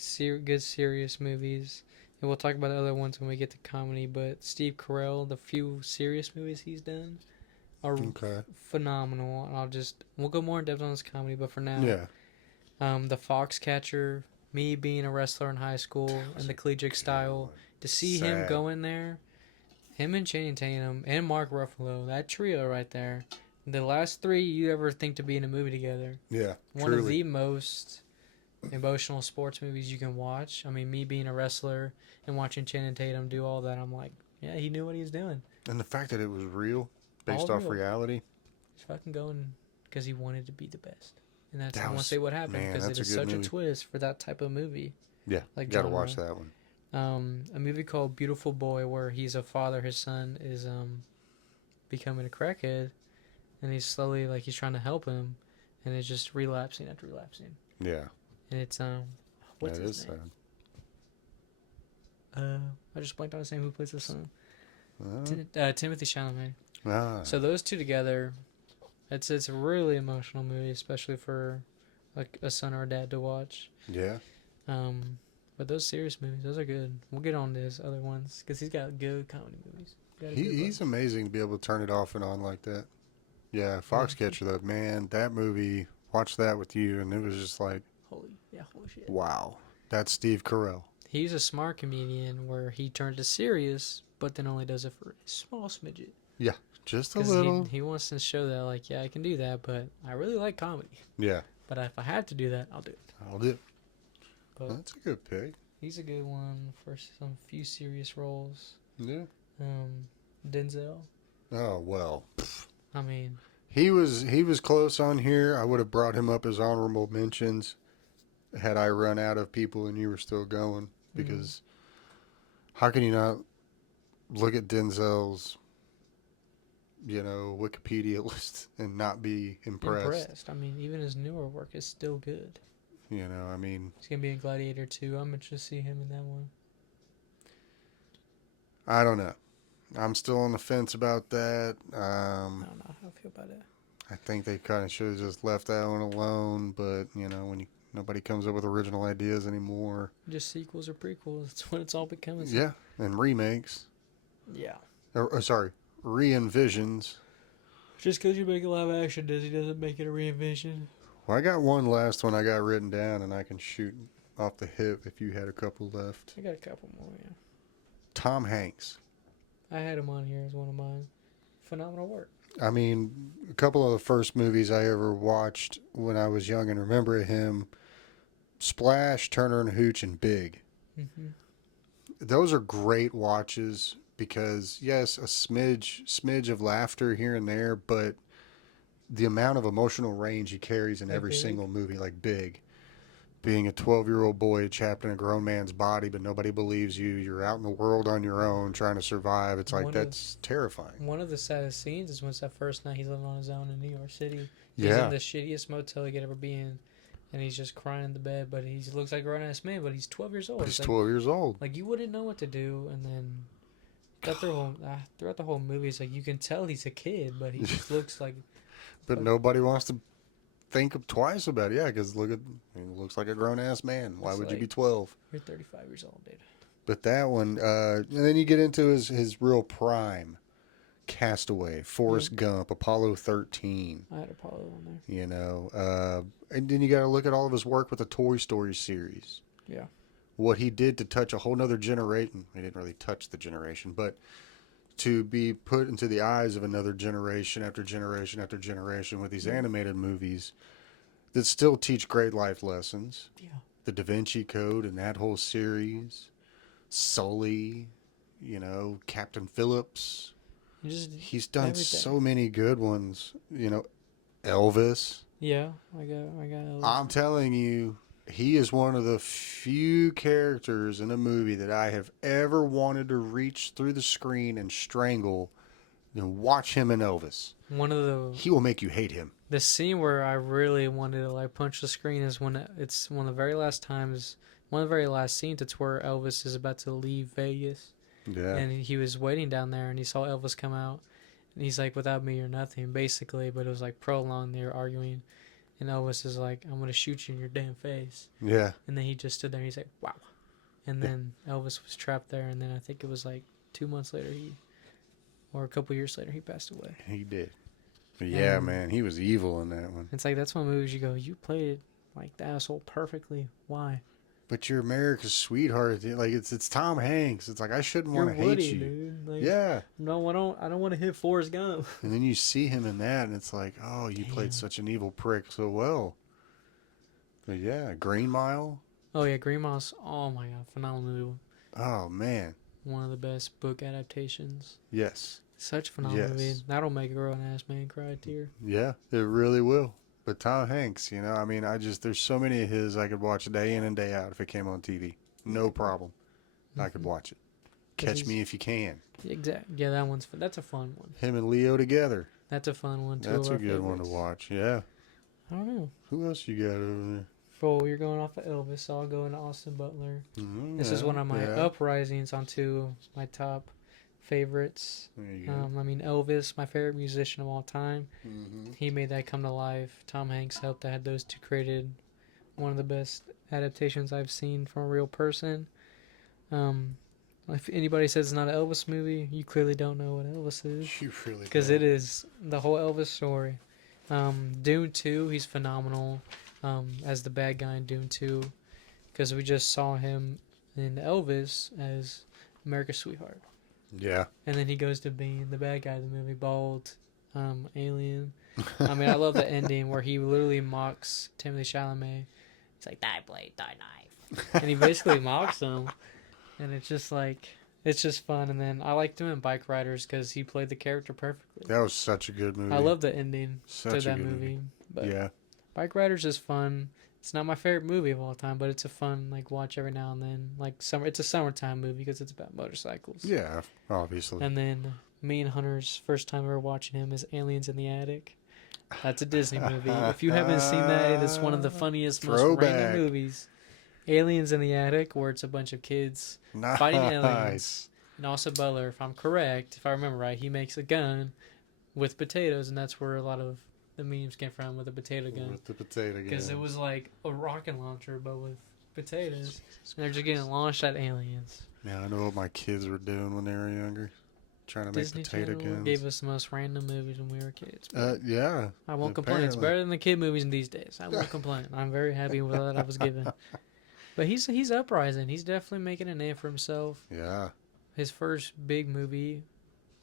good serious movies, and we'll talk about the other ones when we get to comedy. But Steve Carell, the few serious movies he's done are Okay. phenomenal. And we'll go more in depth on this comedy, but for now, Yeah. The Foxcatcher, me being a wrestler in high school and the collegiate style, to see him Sad. go in there, him and Channing Tatum and Mark Ruffalo, that trio right there, the last 3 you ever think to be in a movie together. Yeah. One of truly. the most emotional sports movies you can watch. I mean, me being a wrestler and watching Channing Tatum do all that, I'm like, Yeah, he knew what he was doing. And the fact that it was real, All based off real. reality. Just fucking going because he wanted to be the best. And that's, I That won't was, say what happened man, because it that's a is good such a movie. twist for that type of movie, Yeah, like got to watch genre. that one. A movie called Beautiful Boy where he's a father, his son is becoming a crackhead, and he's slowly like he's trying to help him, and it's just relapsing after relapsing. Yeah, And it's what's that his is name? sad. I just blanked on his name. Who plays the son? Uh, Timothy Chalamet. ah, So those two together, it's a really emotional movie, especially for like a son or a dad to watch. yeah. Um, but those serious movies, those are good. We'll get on to his other ones because he's got good comedy movies. Got a good He's bunch. amazing to be able to turn it off and on like that. Yeah, Yeah. Foxcatcher, though, man, that movie, watched that with you, and it was just like, Holy shit. wow, that's Steve Carell. He's a smart comedian where he turned to serious, but then only does it for a small smidget. Yeah, just a Because little. he wants to show that, like, yeah, I can do that, but I really like comedy. Yeah, But if I have to do that, I'll do it. I'll do it. But That's a good pick. he's a good one for some few serious roles. Yeah. Denzel. Oh well, I mean, he was close on here. I would have brought him up as honorable mentions had I run out of people and you were still going. Because how can you not look at Denzel's, Wikipedia list and not be impressed? I mean, even his newer work is still good. I mean, He's going to be in Gladiator 2. I'm interested to see him in that one. I don't know. I'm still on the fence about that. I don't know how I feel about it. I think they kind of should have just left that one alone. But when nobody comes up with original ideas anymore. Just sequels or prequels. That's what it's all becoming. Yeah, and remakes. Yeah. Sorry, re-envisions. Just because you make a live action Disney doesn't make it a re-envision. Well, I got one last one I got written down, and I can shoot off the hip if you had a couple left. I got a couple more, yeah. Tom Hanks. I had him on here as one of mine. Phenomenal work. I mean, a couple of the first movies I ever watched when I was young and remember him, Splash, Turner and Hooch, and Big. Mm-hmm. Those are great watches because, yes, a smidge of laughter here and there, but the amount of emotional range he carries in every single movie, like Big. Being a 12-year-old boy trapped in a grown man's body, but nobody believes you. You're out in the world on your own trying to survive. It's like, that's terrifying. One of the saddest scenes is when it's that first night he's living on his own in New York City. He's Yeah. in the shittiest motel he could ever be in, and he's just crying in the bed, but he looks like a grown-ass man, but he's 12 years old. But he's 12 years old. Like, you wouldn't know what to do, and then throughout the whole movie, it's like you can tell he's a kid, but he just looks like... But nobody wants to think twice about it. Yeah, because he looks like a grown-ass man. Why would you be 12? You're 35 years old, dude. But that one, and then you get into his real prime. Castaway, Forrest Gump, Apollo 13. I had Apollo on there. And then you got to look at all of his work with the Toy Story series. Yeah. What he did to touch a whole nother generation. He didn't really touch the generation, but to be put into the eyes of another generation after generation after generation with these animated movies that still teach great life lessons. Yeah. The Da Vinci Code and that whole series. Sully, Captain Phillips. He's done so many good ones. Elvis. Yeah, I got Elvis. I'm telling you, he is one of the few characters in a movie that I have ever wanted to reach through the screen and strangle and watch him in Elvis. He will make you hate him. The scene where I really wanted to like punch the screen is when it's one of the very last times, one of the very last scenes. It's where Elvis is about to leave Vegas. Yeah. And he was waiting down there, and he saw Elvis come out, and he's like, "Without me, you're nothing," basically. But it was like prolonged. They were arguing, and Elvis is like, "I'm gonna shoot you in your damn face." Yeah. And then he just stood there, and he's like, "Wow." And then Elvis was trapped there, and then I think it was like 2 months later, or a couple years later, he passed away. He did. But yeah, man, he was evil in that one. It's like that's one movies you go, you played like the asshole perfectly. Why? But you're America's sweetheart. Like it's Tom Hanks. It's like I shouldn't want to hate Woody, you. Dude. Like, yeah. No, I don't want to hit Forrest Gump. And then you see him in that, and it's like, oh, you played such an evil prick so well. But yeah, Green Mile. Oh yeah, Green Mile's. Oh my god, phenomenal movie. Oh man. one of the best book adaptations. Yes. Such a phenomenal movie. Yes. That'll make a grown ass man cry a tear. Yeah, it really will. But Tom Hanks, I mean, there's so many of his I could watch day in and day out if it came on TV. No problem. I could watch it. Catch Me If You Can. Exactly. Yeah, that one's fun. That's a fun one. Him and Leo together. That's a fun one too. That's a good one to watch. Yeah. I don't know. Who else you got over there? Well, you're going off of Elvis, so I'll go into Austin Butler. This is Yeah, one of my yeah. uprisings onto my top favorites. There you go. I mean, Elvis, my favorite musician of all time. Mm-hmm. He made that come to life. Tom Hanks helped that. Those two created one of the best adaptations I've seen from a real person. If anybody says it's not an Elvis movie, you clearly don't know what Elvis is. You really Because don't. it is the whole Elvis story. Dune 2, he's phenomenal as the bad guy in Dune 2. Because we just saw him in Elvis as America's Sweetheart. Yeah. And then he goes to being the bad guy of the movie, bald, alien. I mean, I love the ending where he literally mocks Timothée Chalamet. He's like, die blade, die knife. And he basically mocks him. And it's just like, it's just fun. And then I liked him in Bike Riders because he played the character perfectly. That was such a good movie. I love the ending Such to a that good movie. But Yeah. Bike Riders is fun. It's not my favorite movie of all time, but it's a fun watch every now and then. It's a summertime movie because it's about motorcycles. Yeah, obviously. And then me and Hunter's first time ever watching him is Aliens in the Attic. That's a Disney movie. If you haven't seen that, it is one of the funniest, most random movies. Aliens in the Attic, where it's a bunch of kids fighting aliens. And also Butler, if I'm correct, if I remember right, he makes a gun with potatoes, and that's where a lot of the memes came from, with a potato gun. With the potato gun. Because it was like a rocket launcher, but with potatoes. And they're just getting launched at aliens. Now I know what my kids were doing when they were younger. Trying to Disney make potato Channel guns. gave us the most random movies when we were kids. Yeah. I won't complain. It's better than the kid movies these days. I won't complain. I'm very happy with what I was given. But he's uprising. He's definitely making a name for himself. Yeah. His first big movie,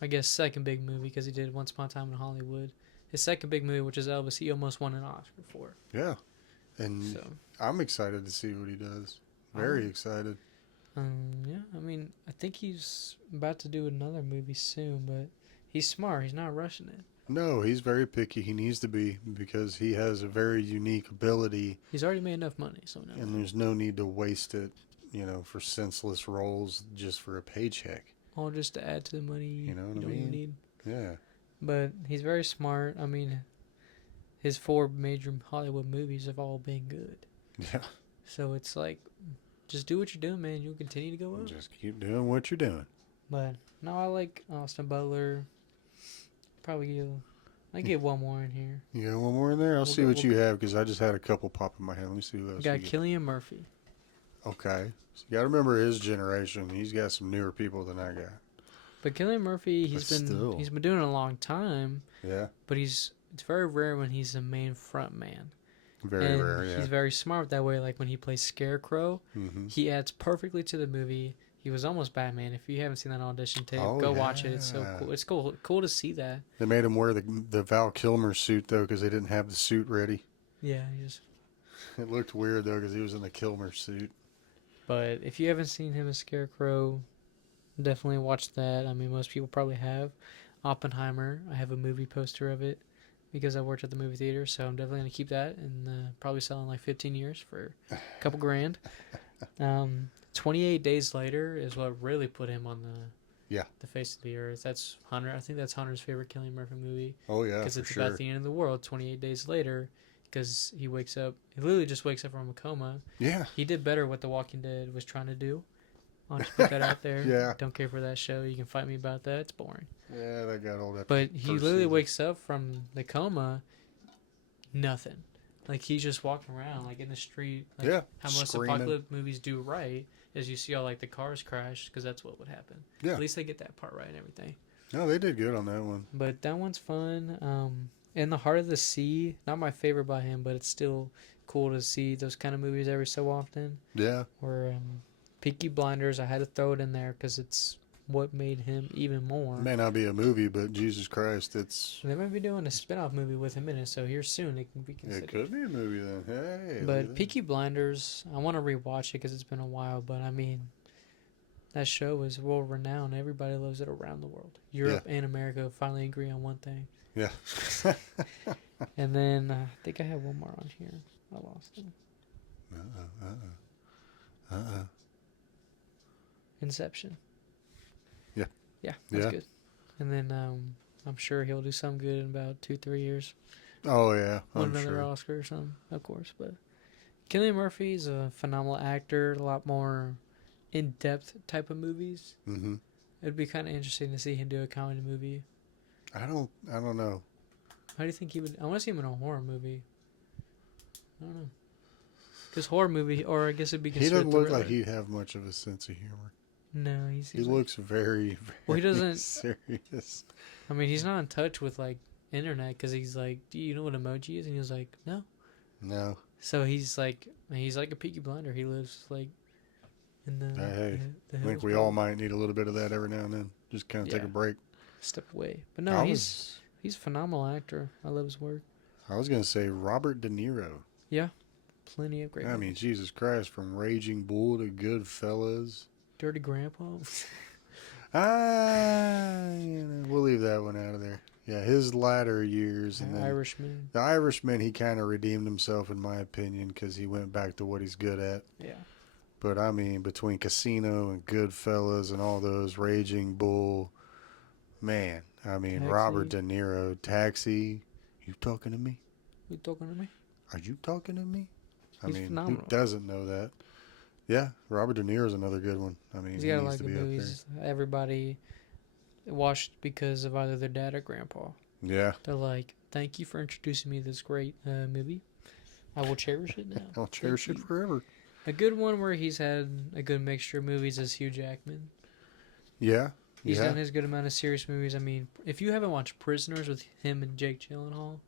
I guess second big movie, because he did Once Upon a Time in Hollywood. His second big movie, which is Elvis, he almost won an Oscar for. Yeah. And So, I'm excited to see what he does. Very excited. yeah, I mean, I think he's about to do another movie soon, but he's smart. He's not rushing it. No, he's very picky. He needs to be, because he has a very unique ability. He's already made enough money, so no. And there's no need to waste it, for senseless roles just for a paycheck. All just to add to the money You know what I don't even mean? need. Yeah. But he's very smart. I mean, his 4 major Hollywood movies have all been good. Yeah. So it's like, just do what you're doing, man. You'll continue to go up. Just keep doing what you're doing. But no, I like Austin Butler. I get one more in here. You got one more in there? I'll see what you have, because I just had a couple pop in my head. Let me see who else. You got Cillian Murphy. Okay. So you got to remember his generation. He's got some newer people than I got. But Cillian Murphy, he's been doing it a long time. Yeah. But it's very rare when he's the main front man. Very rare, yeah. He's very smart that way. Like when he plays Scarecrow, he adds perfectly to the movie. He was almost Batman. If you haven't seen that audition tape, go watch it. It's so cool. It's cool to see that. They made him wear the Val Kilmer suit, though, because they didn't have the suit ready. Yeah, It looked weird, though, because he was in the Kilmer suit. But if you haven't seen him as Scarecrow, definitely watch that. I mean, most people probably have. Oppenheimer, I have a movie poster of it because I worked at the movie theater, so I'm definitely going to keep that and probably sell in like 15 years for a couple grand. 28 Days Later is what really put him on the face of the earth. That's Hunter. I think that's Hunter's favorite Cillian Murphy movie. Oh, yeah, because it's about the end of the world 28 days later, because he literally just wakes up from a coma. Yeah. He did better what The Walking Dead was trying to do. I'll just put that out there. Yeah. Don't care for that show. You can fight me about that. It's boring. Yeah, that got old. But he literally wakes up from the coma, nothing. Like, he's just walking around, like, in the street. Like, how most apocalypse movies do right is you see all, like, the cars crash, because that's what would happen. Yeah. At least they get that part right and everything. No, they did good on that one. But that one's fun. In the Heart of the Sea, not my favorite by him, but it's still cool to see those kind of movies every so often. Yeah. Or Peaky Blinders, I had to throw it in there because it's what made him even more. It may not be a movie, but Jesus Christ, it's... They might be doing a spin-off movie with him in it, so here soon it can be considered. It could be a movie then. Hey. But Peaky Blinders, I want to rewatch it because it's been a while, but I mean, that show is world renowned. Everybody loves it around the world. Yeah. Europe and America finally agree on one thing. Yeah. And then I think I have one more on here. I lost it. Inception. Yeah. Yeah, that's Yeah. good. And then I'm sure he'll do some good in about 2-3 years. Oh yeah, Win I'm another sure. Oscar or something, of course. But Cillian Murphy's a phenomenal actor. A lot more in-depth type of movies. Hmm. It'd be kind of interesting to see him do a comedy movie. I don't know. How do you think he would? I want to see him in a horror movie. I don't know. Because horror movie, or I guess it'd be He considered doesn't look like thriller. he'd have much of a sense of humor. No, he He seems like. looks very, Well, he very doesn't. serious. I mean, he's not in touch with like internet because he's like, do you know what emoji is? And he was like, no. No. So he's like a Peaky Blinder. He lives like in the Hey, the I hills. think we all might need a little bit of that every now and then. Just kind of take Yeah. a break. Step away. But no, I he's a phenomenal actor. I love his work. was gonna say Robert De Niro. Yeah, plenty of great. I mean, Jesus Christ, from Raging Bull to Goodfellas. Dirty Grandpa. We'll leave that one out of there. Yeah, his latter years, and then Irishman. The Irishman, he kind of redeemed himself, in my opinion, because he went back to what he's good at. Yeah. But I mean, between Casino and Goodfellas and all those, Raging Bull, man, I mean, Taxi. Robert De Niro, Taxi, you talking to me? You talking to me? Are you talking to me? He's phenomenal. Who doesn't know that? Yeah, Robert De Niro's another good one. I mean, He's he got a needs lot of to good be up movies. Everybody watched because of either their dad or grandpa. there. Yeah, They're like, thank you for introducing me to this great movie. I will cherish it now. I'll cherish it forever. A good one where he's had a good mixture of movies is Hugh Jackman. Yeah, He's done his good amount of serious movies. I mean, if you haven't watched Prisoners with him and Jake Gyllenhaal,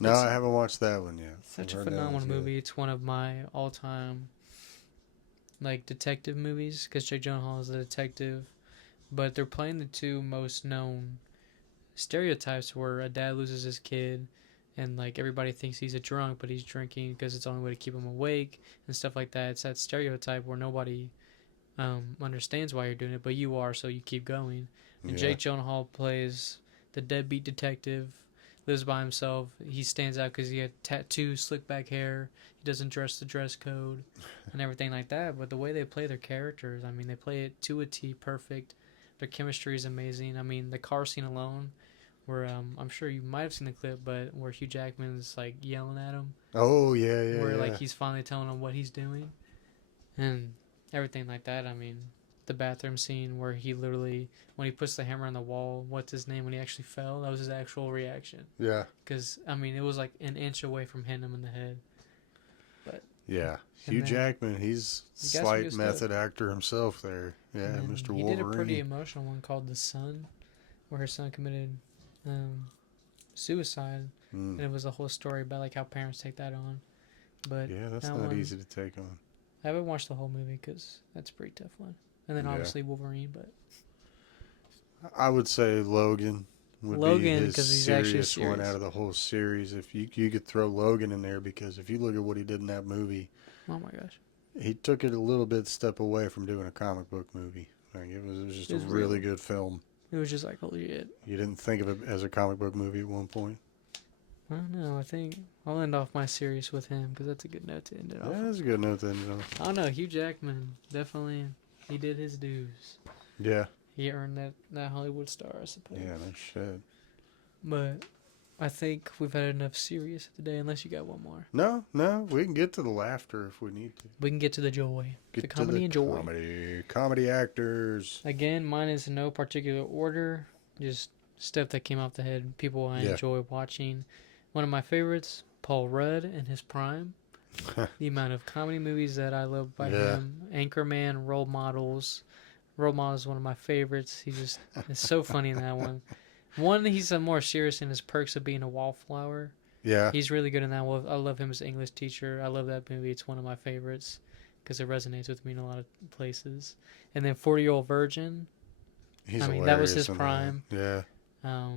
No, I haven't watched that one yet. such I've a heard that phenomenal one's good. movie. It's one of my all-time like detective movies because Jake Gyllenhaal is a detective, but they're playing the two most known stereotypes where a dad loses his kid and like everybody thinks he's a drunk but he's drinking because it's the only way to keep him awake and stuff like that. It's that stereotype where nobody understands why you're doing it, but you are, so you keep going. And Yeah. Jake Gyllenhaal plays the deadbeat detective, lives by himself. He stands out because he had tattoo, slick back hair. He doesn't dress the dress code and everything like that. But the way they play their characters, I mean, they play it to a T, perfect. Their chemistry is amazing. I mean, the car scene alone, where I'm sure you might have seen the clip, but where Hugh Jackman's like yelling at him, Oh yeah, where yeah. like he's finally telling him what he's doing, and everything like that. I mean, the bathroom scene where he literally, when he puts the hammer on the wall, what's his name, when he actually fell, that was his actual reaction. Yeah. Because I mean, it was like an inch away from hitting him in the head. Yeah. And Hugh then- Jackman, he's He got some slight good stuff. method actor himself there. Yeah, And Mr. He Wolverine. did a pretty emotional one called The Son, where her son committed suicide, and it was a whole story about like how parents take that on. But Yeah, that's that not one, easy to take on. I haven't watched the whole movie because that's a pretty tough one. And then Yeah. obviously Wolverine, but I would say Logan would Logan, be his 'cause he's actually serious one serious. out of the whole series. If you could throw Logan in there, because if you look at what he did in that movie, oh my gosh, he took it a little bit step away from doing a comic book movie. Like it was just It was a really real. good film. it was just like holy shit. You didn't think of it as a comic book movie at one point. I don't know. I think I'll end off my series with him because that's a good note to end it off. Yeah, with. that's a good note then. You know. I don't know. Hugh Jackman definitely he did his dues. Yeah. He earned that Hollywood star, I suppose. Yeah, no shit. But I think we've had enough serious today, unless you got one more. No, we can get to the laughter if we need to. We can get to the joy. Get the to comedy the and joy. Comedy actors. Again, mine is in no particular order. Just stuff that came off the head. People I enjoy watching. One of my favorites, Paul Rudd in his prime. The amount of comedy movies that I love by him. Anchorman, Role Models. Role Models is one of my favorites. He just is so funny in that one. One, he's more serious in his Perks of Being a Wallflower. Yeah. He's really good in that one. I love him as an English teacher. I love that movie. It's one of my favorites because it resonates with me in a lot of places. And then 40-Year-Old Virgin. He's I mean, that was hilarious his in prime. that. Yeah.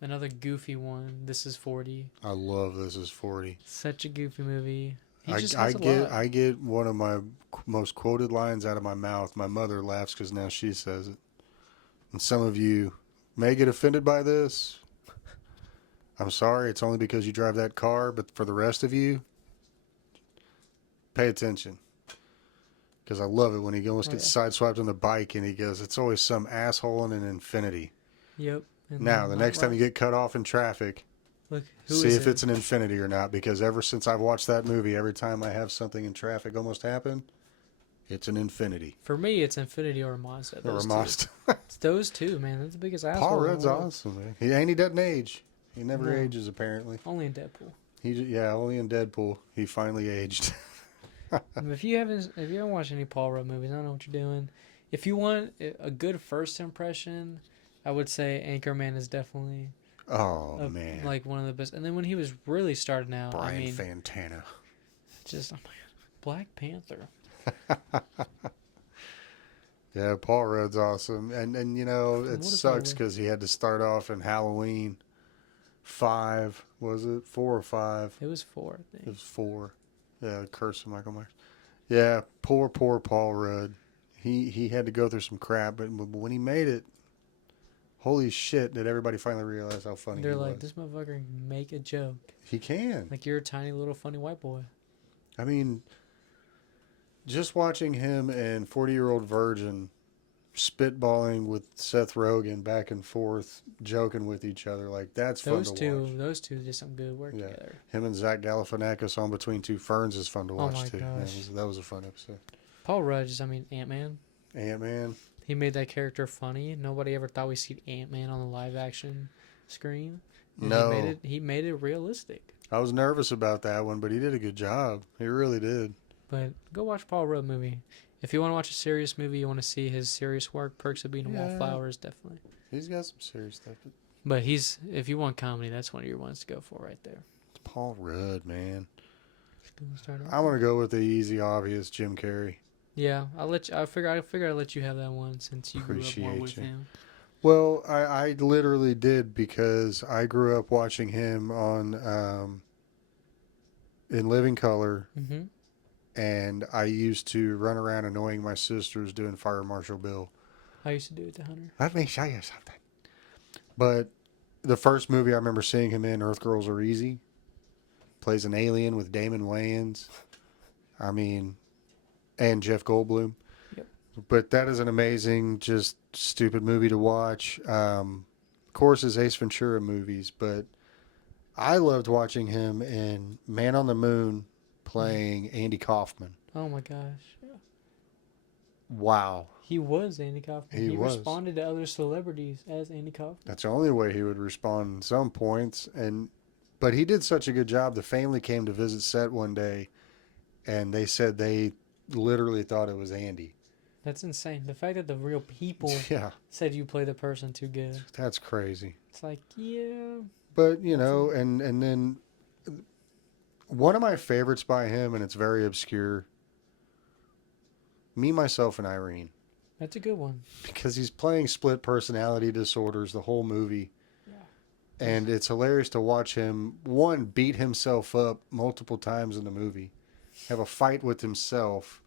Another goofy one. This is 40. I love This Is 40. Such a goofy movie. He just has a lot. I get one of my most quoted lines out of my mouth. My mother laughs because now she says it. And some of you may get offended by this. I'm sorry. It's only because you drive that car. But for the rest of you, pay attention. Because I love it when he almost Oh gets yeah. sideswiped on the bike and he goes, it's always some asshole in an Infinity. Yep. And Now, then the not next time right. you get cut off in traffic, Look, who see is if it? it's an Infinity or not. Because ever since I've watched that movie, every time I have something in traffic almost happen, it's an Infinity. For me, it's Infinity or Mazda. Or a Those two. Mazda. It's those two, man. That's the biggest Paul assholes in the Rudd's world. awesome, man. He doesn't age. He never No, ages, apparently. only in Deadpool. Yeah, only in Deadpool. He finally aged. If you haven't watched any Paul Rudd movies, I don't know what you're doing. If you want a good first impression, I would say Anchorman is definitely Oh, man. like one of the best. And then when he was really starting out, I Brian mean, Fantana. just oh my god, Black Panther. Yeah, Paul Rudd's awesome. And you know, From it what is that sucks because he had to start off in Halloween 5. Was it 4 or 5? It was 4, I It think. was 4. Yeah, Curse of Michael Myers. Yeah, poor Paul Rudd. He had to go through some crap, but when he made it, holy shit, did everybody finally realize how funny They're he like, was. this motherfucker can make a joke. He can. Like you're a tiny little funny white boy. I mean, just watching him and 40-Year-Old Virgin spitballing with Seth Rogen back and forth, joking with each other, like that's fun to watch. Those two did some good work Yeah, together. him and Zach Galifianakis on Between Two Ferns is fun to Oh watch my too. gosh. That was a fun episode. Paul Rudd, I mean Ant-Man. Ant-Man. He made that character funny. Nobody ever thought we'd see Ant-Man on the live action screen. And No, he made it realistic. I was nervous about that one, but he did a good job. He really did. But go watch Paul Rudd movie. If you want to watch a serious movie, you want to see his serious work, Perks of Being a Yeah. Wallflower is definitely. He's got some serious stuff. But if you want comedy, that's one of your ones to go for right there. It's Paul Rudd, man. Start off. I'm gonna go with the easy, obvious Jim Carrey. Yeah, I'll let you. I figure I'd let you have that one since you grew up more Appreciate with you. him. Well, I literally did because I grew up watching him on in Living Color, Mm-hmm. and I used to run around annoying my sisters doing Fire Marshal Bill. I used to do it to Hunter. Let me show you something. But the first movie I remember seeing him in, Earth Girls Are Easy, plays an alien with Damon Wayans. I mean, and Jeff Goldblum. Yep. But that is an amazing, just stupid movie to watch. Of course, his Ace Ventura movies, but I loved watching him in Man on the Moon playing Andy Kaufman. Oh my gosh. Wow. He was Andy Kaufman. He was. Responded to other celebrities as Andy Kaufman. That's the only way he would respond in some points. But he did such a good job. The family came to visit set one day, and they said they literally thought it was Andy. That's insane. The fact that the real people Yeah, said you play the person too good. that's crazy. It's like, yeah. But, you know, and then one of my favorites by him, and it's very obscure, Me, Myself, and Irene. That's a good one. Because he's playing split personality disorders the whole movie. Yeah. And it's hilarious to watch him, one, beat himself up multiple times in the movie, have a fight with himself.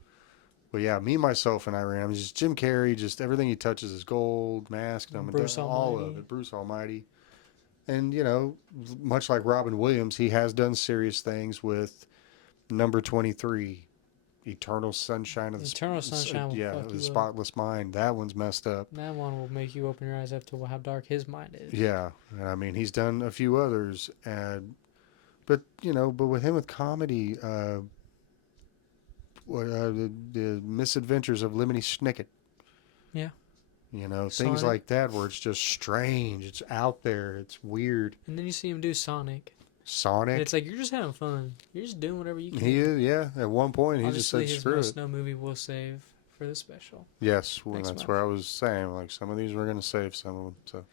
But yeah, Me, Myself, and Irene. I mean, just Jim Carrey, just everything he touches is gold, Mask, Bruce all Almighty. of it. Bruce Almighty. And, you know, much like Robin Williams, he has done serious things with Number 23, Eternal Sunshine of the Eternal Sunshine will fuck The you up. Spotless Mind. That one's messed up. That one will make you open your eyes up to how dark his mind is. Yeah, and I mean, he's done a few others, but you know, but with him with comedy, the Misadventures of Lemony Snicket. Yeah. You know, Sonic. things like that where it's just strange, it's out there, it's weird. And then you see him do Sonic. Sonic. And it's like, you're just having fun. You're just doing whatever you can. He is, yeah. At one point, he Obviously, just said, his "Screw Must it." Know movie we'll save for the special. Yes, well, Next that's month. where I was saying. Like some of these, we're gonna save some of them. So,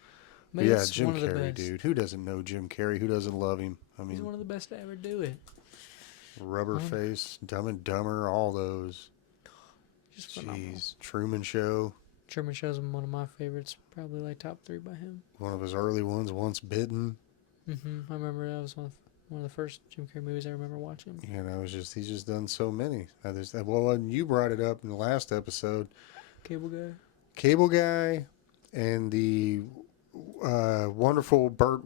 But yeah, it's Jim one of the Carrey, best. dude. Who doesn't know Jim Carrey? Who doesn't love him? I He's mean, one of the best to ever do it. Rubberface, Dumb and Dumber, all those. Just phenomenal. Jeez, Truman Show, Truman Show's one of my favorites. Probably like top 3 by him. one of his early ones, Once Bitten. I remember that was one. One of the first Jim Carrey movies I remember watching. You know, he's just done so many. Well, and you brought it up in the last episode. Cable Guy. Cable Guy, and the wonderful Burt.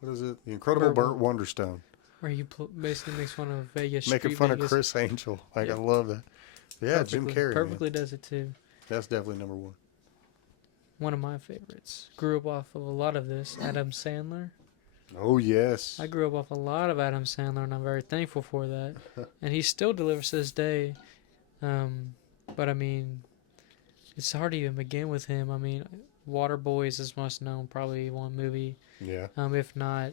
What is it? The Incredible Burt Wonderstone. Where he basically makes fun of Vegas. Making fun of Chris Angel. Like, yep. I love that. Yeah, Jim Carrey. Perfectly does it too. That's definitely number one. One of my favorites. Grew up off of a lot of this. Adam Sandler. Oh, yes. I grew up off a lot of Adam Sandler, and I'm very thankful for that. And he still delivers to this day. But, I mean, it's hard to even begin with him. I mean, Waterboys is most known, probably one movie. Yeah. If not,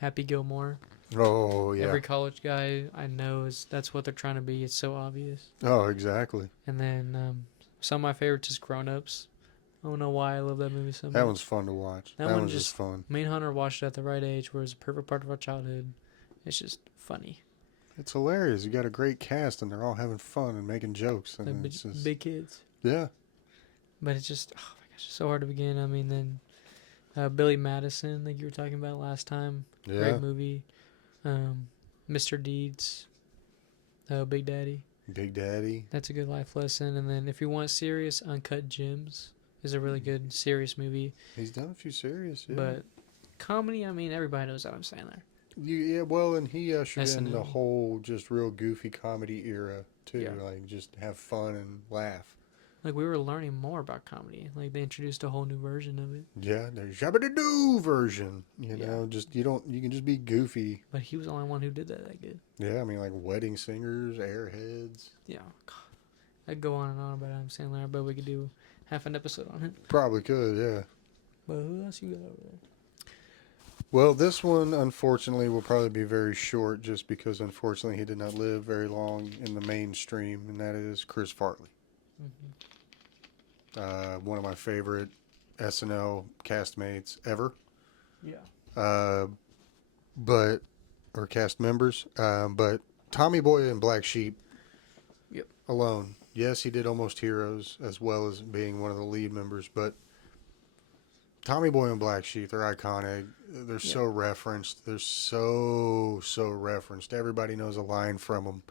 Happy Gilmore. Oh, yeah. Every college guy I know that's what they're trying to be. It's so obvious. Oh, exactly. And then some of my favorites is Grown Ups. I don't know why I love that movie so much. That one's fun to watch. That one's just fun. Me and Hunter watched it at the right age where it was a perfect part of our childhood. It's just funny. It's hilarious. You got a great cast and they're all having fun and making jokes. And like big kids. Yeah. But it's just, oh my gosh, it's so hard to begin. I mean, then Billy Madison, like you were talking about last time. Yeah. Great movie. Mr. Deeds. Big Daddy. Big Daddy. That's a good life lesson. And then if you want serious, Uncut Gems is a really good serious movie. He's done a few serious, yeah. But comedy, I mean, everybody knows Adam Sandler. Yeah, well, and he ushered in the whole just real goofy comedy era, too. Yeah. Like, just have fun and laugh. Like, we were learning more about comedy. Like, they introduced a whole new version of it. Yeah, there's Shabba-da-doo version. You know, just, you can just be goofy. But he was the only one who did that good. Yeah, I mean, like, Wedding Singers, Airheads. Yeah. I'd go on and on about Adam Sandler. I bet we could do half an episode on it. Probably could, yeah. But who else you got over there? Well, this one, unfortunately, will probably be very short just because, unfortunately, he did not live very long in the mainstream, and that is Chris Farley. Mm-hmm. One of my favorite SNL castmates ever. Yeah. Or cast members. But Tommy Boy and Black Sheep alone. Yes, he did Almost Heroes as well as being one of the lead members, but Tommy Boy and Black Sheep, they're iconic. They're so referenced. They're so referenced. Everybody knows a line from them.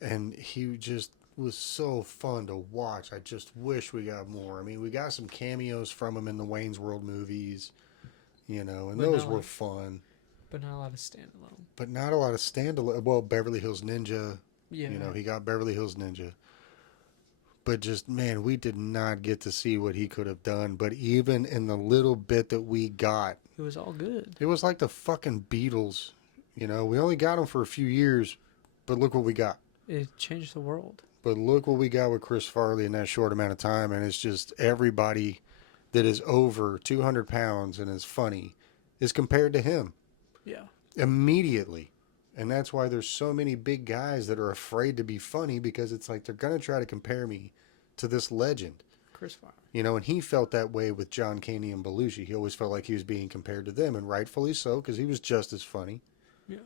And he just was so fun to watch. I just wish we got more. I mean, we got some cameos from him in the Wayne's World movies, and those were fun. But not a lot of standalone. Well, Beverly Hills Ninja. Yeah. He got Beverly Hills Ninja. But just, man, we did not get to see what he could have done. But even in the little bit that we got, it was all good. It was like the fucking Beatles. We only got them for a few years, but look what we got. It changed the world. But look what we got with Chris Farley in that short amount of time. And it's just everybody that is over 200 pounds and is funny is compared to him. Yeah. Immediately. And that's why there's so many big guys that are afraid to be funny, because it's like they're going to try to compare me to this legend. Chris Farley. And he felt that way with John Candy and Belushi. He always felt like he was being compared to them, and rightfully so, because he was just as funny. Yeah.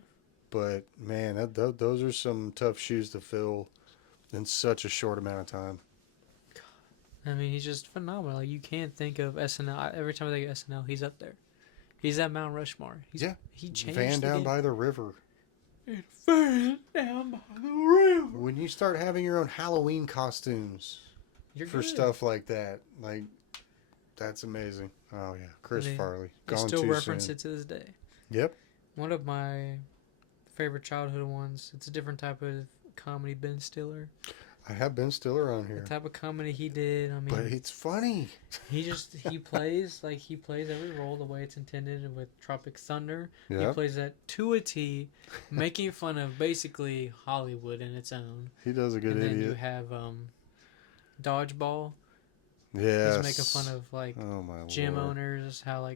But, man, those are some tough shoes to fill in such a short amount of time. I mean, he's just phenomenal. Like, you can't think of SNL. Every time I think of SNL, he's up there. He's at Mount Rushmore. He changed Van down by the river. Van down by the river. When you start having your own Halloween costumes for stuff like that, like, that's amazing. Oh, yeah. Chris Farley. Gone too soon. Still reference it to this day. Yep. One of my favorite childhood ones. It's a different type of comedy. Ben Stiller. I have Ben Stiller on here. The type of comedy he did. I mean, but it's funny. He plays every role the way it's intended. With Tropic Thunder, He plays that to a T, making fun of basically Hollywood in its own. He does a good idiot. And then you have Dodgeball. Yes. He's making fun of gym owners, how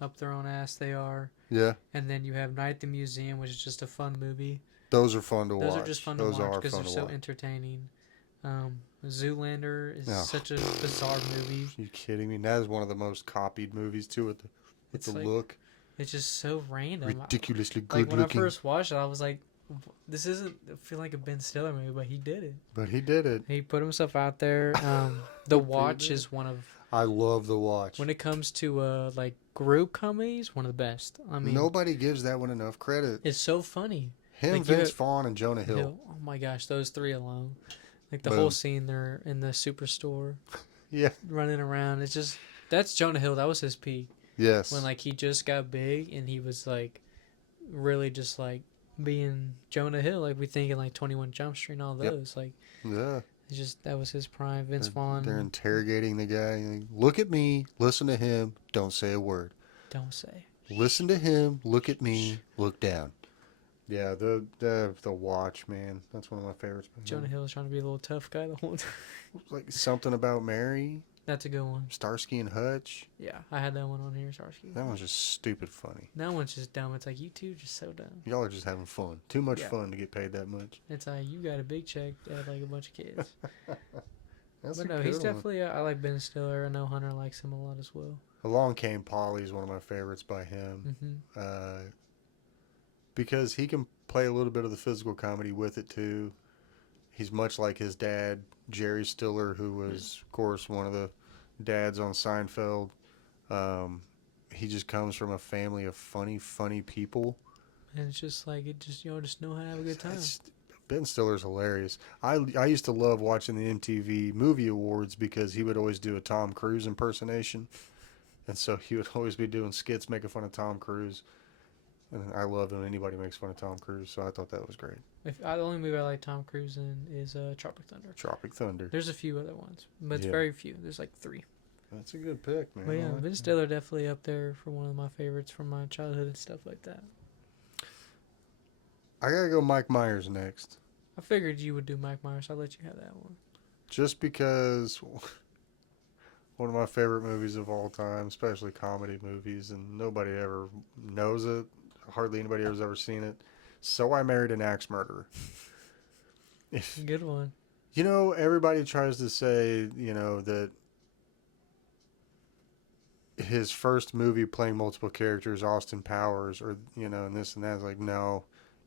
up their own ass they are. Yeah. And then you have Night at the Museum, which is just a fun movie. Those are fun to watch. Those are just fun to watch because they're so entertaining. Zoolander is such a bizarre movie. Are you kidding me? That is one of the most copied movies too. With the look. It's just so random. Ridiculously good looking. When I first watched it, I was like, "This isn't feel like a Ben Stiller movie," but he did it. But he did it. He put himself out there. The Watch is one of I love The Watch. When it comes to like group comedies, one of the best. I mean, Nobody gives that one enough credit. it's so funny. Him, Like you Vince have Vaughn, and Jonah Hill. Hill. Oh my gosh, those three alone. Like the whole Boom. scene they're in the superstore Yeah. running around. It's just that's Jonah Hill. That was his peak when Yes. like he just got big and he was like really just like being Jonah Hill. Like we think in like 21 Jump Street and all Yep. those. Like Yeah. it's just that was his prime. Vince They're Vaughn. interrogating the guy. Like, look at me. Listen to him. Don't say a word. Don't say. Listen to him. Look at me. Look down. Yeah, the Watch, man. That's one of my favorites. Jonah Hill was trying to be a little tough guy the whole time. Like Something About Mary, That's a good one. Starsky and Hutch. Yeah, I had that one on here, Starsky. That one's just stupid funny. That one's just dumb. It's like you two just so dumb. Y'all are just having fun. Too much Yeah. fun to get paid that much. It's like you got a big check to have like a bunch of kids. That's But a no, good he's one. definitely. I like Ben Stiller. I know Hunter likes him a lot as well. Along Came Polly is one of my favorites by him. Mm-hmm. Because he can play a little bit of the physical comedy with it too. He's much like his dad, Jerry Stiller, who was, of course, one of the dads on Seinfeld. He just comes from a family of funny people. And it's just like it just just know how to have a good time. Ben Stiller's hilarious. I used to love watching the MTV Movie Awards because he would always do a Tom Cruise impersonation. And so he would always be doing skits making fun of Tom Cruise. And I love when anybody makes fun of Tom Cruise, so I thought that was great. The only movie I like Tom Cruise in is Tropic Thunder. Tropic Thunder. There's a few other ones, but it's Yeah. very few. There's like 3. That's a good pick, man. But yeah, I like Ben that. Stiller definitely up there for one of my favorites from my childhood and stuff like that. I gotta go Mike Myers next. I figured you would do Mike Myers. I'll let you have that one. Just because one of my favorite movies of all time, especially comedy movies, and nobody ever knows it. Hardly anybody has ever seen it. So I Married an Axe Murderer. If Good one. everybody tries to say, that his first movie playing multiple characters, Austin Powers, or and this and that. It's like, no,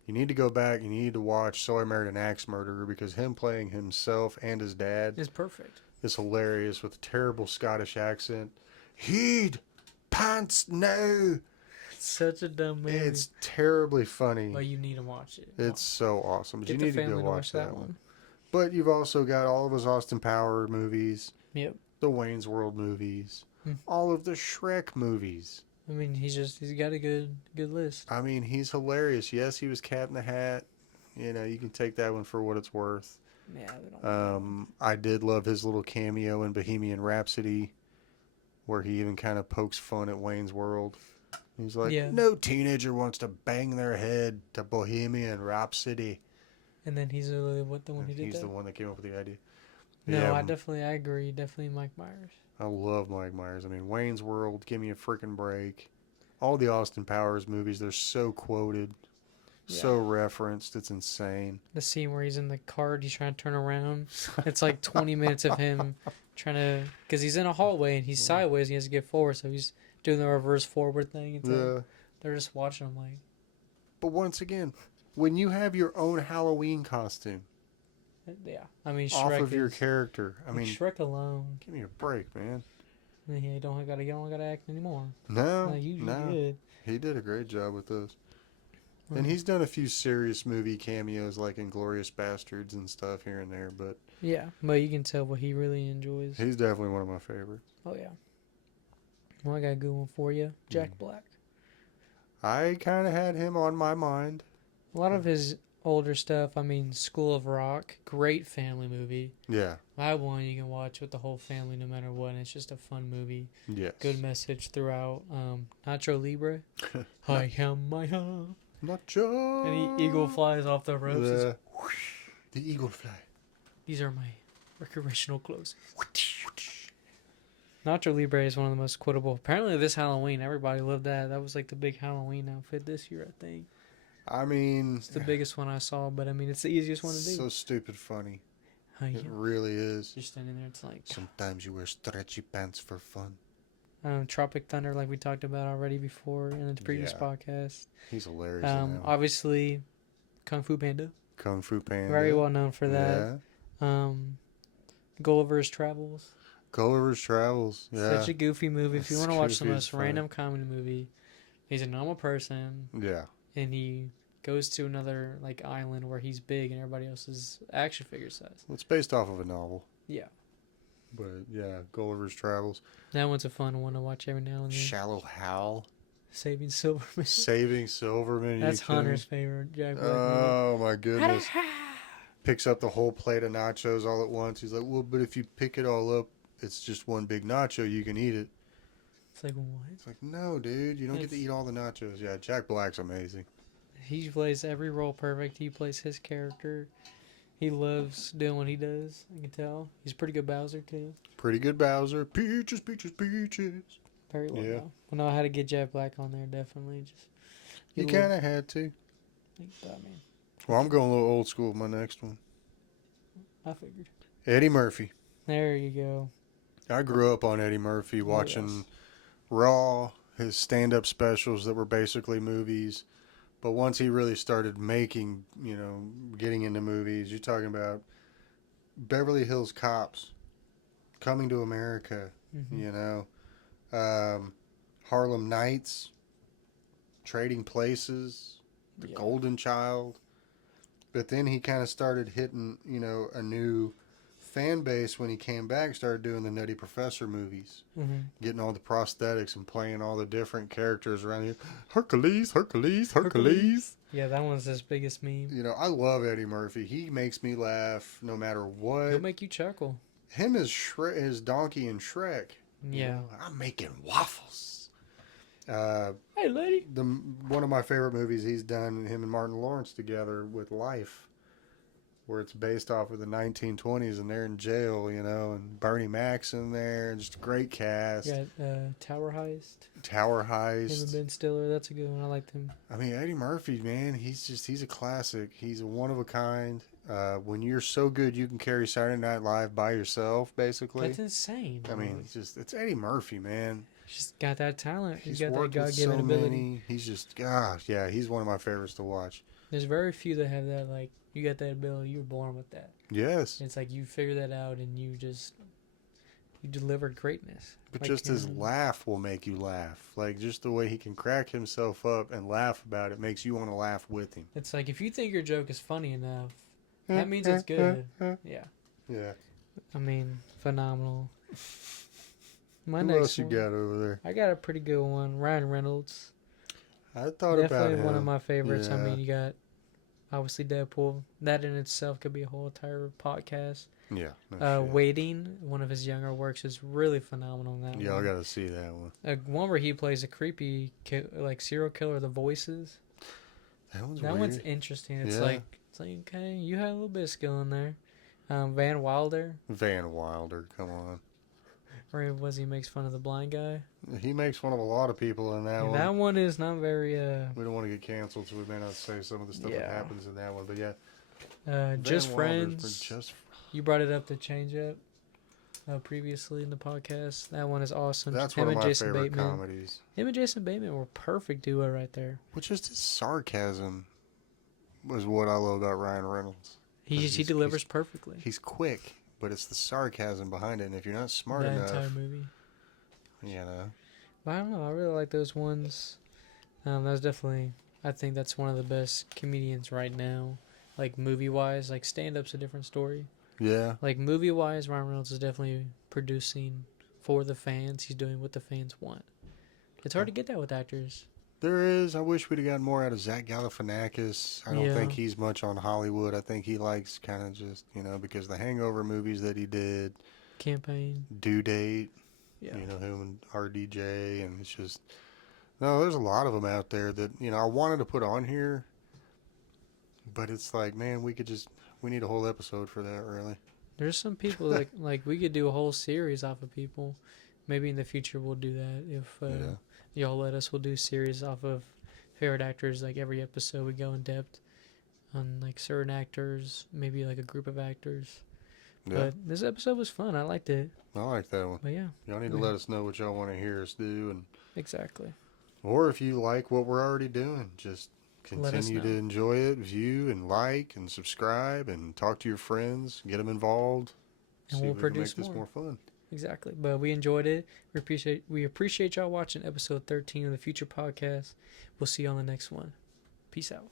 you need to go back. You need to watch So I Married an Axe Murderer because him playing himself and his dad It's perfect. is hilarious with a terrible Scottish accent. Heed pants now. It's such a dumb movie. It's terribly funny. But you need to watch it. It's so awesome. But Get you the need to family go watch that one. one. But you've also got all of his Austin Power movies, Yep. the Wayne's World movies, Hmm. all of the Shrek movies. I mean, he's got a good list. I mean, he's hilarious. Yes, he was Cat in the Hat. You can take that one for what it's worth. Yeah, they don't. I did love his little cameo in Bohemian Rhapsody, where he even kind of pokes fun at Wayne's World. He's like, Yeah. no teenager wants to bang their head to Bohemian Rhapsody. And then he's the one who did He's that. the one that came up with the idea. No, Yeah, I agree. Definitely Mike Myers. I love Mike Myers. I mean, Wayne's World, give me a freaking break. All the Austin Powers movies, they're so quoted, so referenced. It's insane. The scene where he's in the cart, he's trying to turn around. It's like 20 minutes of him trying to, because he's in a hallway and he's sideways. And he has to get forward, so he's doing the reverse forward thing. It's like, they're just watching him like. But once again, when you have your own Halloween costume, Yeah, I mean off Shrek of your character, I mean, Shrek alone. give me a break, man. You don't gotta act anymore. No, Like, you no, good. he did a great job with those. And he's done a few serious movie cameos, like Inglourious Bastards and stuff here and there. But Yeah, but you can tell what he really enjoys. he's definitely one of my favorites. Oh yeah. Well, I got a good one for you, Jack Black. I kind of had him on my mind. A lot of his older stuff. I mean, School of Rock, great family movie. Yeah. That one you can watch with the whole family no matter what. And it's just a fun movie. Yes. Good message throughout. Nacho Libre. I am my home. Nacho. And the eagle flies off the ropes. The eagle fly. These are my recreational clothes. Nacho Libre is one of the most quotable. Apparently this Halloween, everybody loved that. That was like the big Halloween outfit this year, I think. I mean, It's the biggest one I saw, but I mean, it's the easiest one to do. so stupid funny. I It really is. You're standing there, it's like Sometimes you wear stretchy pants for fun. Tropic Thunder, like we talked about already before in the previous Yeah. podcast. He's hilarious. In that one. Obviously, Kung Fu Panda, Kung Fu Panda. very well known for that. Yeah. Gulliver's Travels. Gulliver's Travels. Yeah. Such a goofy movie. If you It's want to watch the goofy as most fun. random comedy movie, he's a normal person Yeah. and he goes to another like island where he's big and everybody else is action figure size. Well, it's based off of a novel. Yeah. But yeah, Gulliver's Travels. That one's a fun one to watch every now and then. Shallow Hal. Saving Silverman. Saving Silverman. That's You kidding? Hunter's favorite Jack Black movie. Oh my goodness. Picks up the whole plate of nachos all at once. He's like, well, but if you pick it all up, it's just one big nacho. You can eat it. It's like, what? It's like, no, dude, you don't get to eat all the nachos. Yeah, Jack Black's amazing. He plays every role perfect. He plays his character. He loves doing what he does. I can tell. He's a pretty good Bowser, too. Pretty good Bowser. Peaches, peaches, peaches. Very well Yeah. done. I know how to get Jack Black on there, definitely. Just You get a little- kind of had to. I mean, Well, I'm going a little old school with my next one. I figured. Eddie Murphy. There you go. I grew up on Eddie Murphy watching yes. Raw, his stand-up specials that were basically movies. But once he really started making, getting into movies, you're talking about Beverly Hills Cops, Coming to America, Mm-hmm. Harlem Nights, Trading Places, The Yeah. Golden Child. But then he kind of started hitting, a new fan base when he came back, started doing the Nutty Professor movies, Mm-hmm. getting all the prosthetics and playing all the different characters around here. Hercules, Hercules, Hercules. Yeah, that one's his biggest meme. I love Eddie Murphy. He makes me laugh no matter what. He'll make you chuckle. Him as his donkey in Shrek. Yeah. I'm making waffles. Hey, lady. One of my favorite movies he's done, him and Martin Lawrence together with Life, where it's based off of the 1920s and they're in jail, and Bernie Mac's in there, and just a great cast. Got Tower Heist. Tower Him and Heist. Ben Stiller. That's a good one. I liked him. I mean, Eddie Murphy, man, he's a classic. He's a one of a kind. When you're so good, you can carry Saturday Night Live by yourself, basically. That's insane. I mean, it's Eddie Murphy, man. He's got that talent. He's got that worked with God-given so ability. many. He's just, gosh, yeah, he's one of my favorites to watch. There's very few that have that. Like, you got that ability. You were born with that. Yes. It's like you figure that out and you delivered greatness. But Like, just his laugh will make you laugh. Like, just the way he can crack himself up and laugh about it makes you want to laugh with him. It's like if you think your joke is funny enough, that means it's good. Yeah. Yeah. I mean, phenomenal. My Who next else you one, got over there? I got a pretty good one. Ryan Reynolds. I thought about Definitely him. one of my favorites. I Yeah. mean, you got obviously Deadpool. That in itself could be a whole entire podcast. Yeah. No shit. Waiting, one of his younger works, is really phenomenal in that Y'all one. got to see that one. One where he plays a creepy serial killer. The voices. That one's That weird. one's interesting. It's Yeah. like okay, you had a little bit of skill in there. Van Wilder, Van Wilder, come on. where he makes fun of the blind guy. He makes fun of a lot of people in that And one. that one is not very We don't want to get canceled, so we may not say some of the stuff that Yeah. happens in that one. But yeah, Just Van Wilder's Friends. Just You brought it up to change up previously in the podcast. That one is awesome. That's Him one of and my Jason favorite Bateman. comedies. Him and Jason Bateman were a perfect duo right there. Well, just his sarcasm was what I love about Ryan Reynolds. He delivers perfectly. He's quick, but it's the sarcasm behind it. And if you're not smart That enough, entire movie. But I don't know. I really like those ones. That's definitely. I think that's one of the best comedians right now. Like movie wise, like stand up's a different story. Yeah. Like movie wise, Ryan Reynolds is definitely producing for the fans. He's doing what the fans want. It's hard to get that with actors. There is. I wish we'd have gotten more out of Zach Galifianakis. I don't Yeah. think he's much on Hollywood. I think he likes kind of just, because the Hangover movies that he did, Campaign. Due Date, Yeah. him and RDJ, and it's just, no, there's a lot of them out there that, I wanted to put on here, but it's like, man, we need a whole episode for that, really. There's some people like we could do a whole series off of people. Maybe in the future we'll do that if y'all let us. We'll do series off of favorite actors. Like every episode we go in depth on like certain actors, maybe like a group of actors. Yeah. But this episode was fun. I liked it. I like that one. But yeah, Y'all need to let us know what y'all want to hear us do, and exactly. or if you like what we're already doing, just Let us continue to know. enjoy it, view and like and subscribe and talk to your friends, get them involved, And see we'll if we can produce make this more. more fun. Exactly. But we enjoyed it. We appreciate y'all watching episode 13 of the Future Podcast. We'll see you on the next one. Peace out.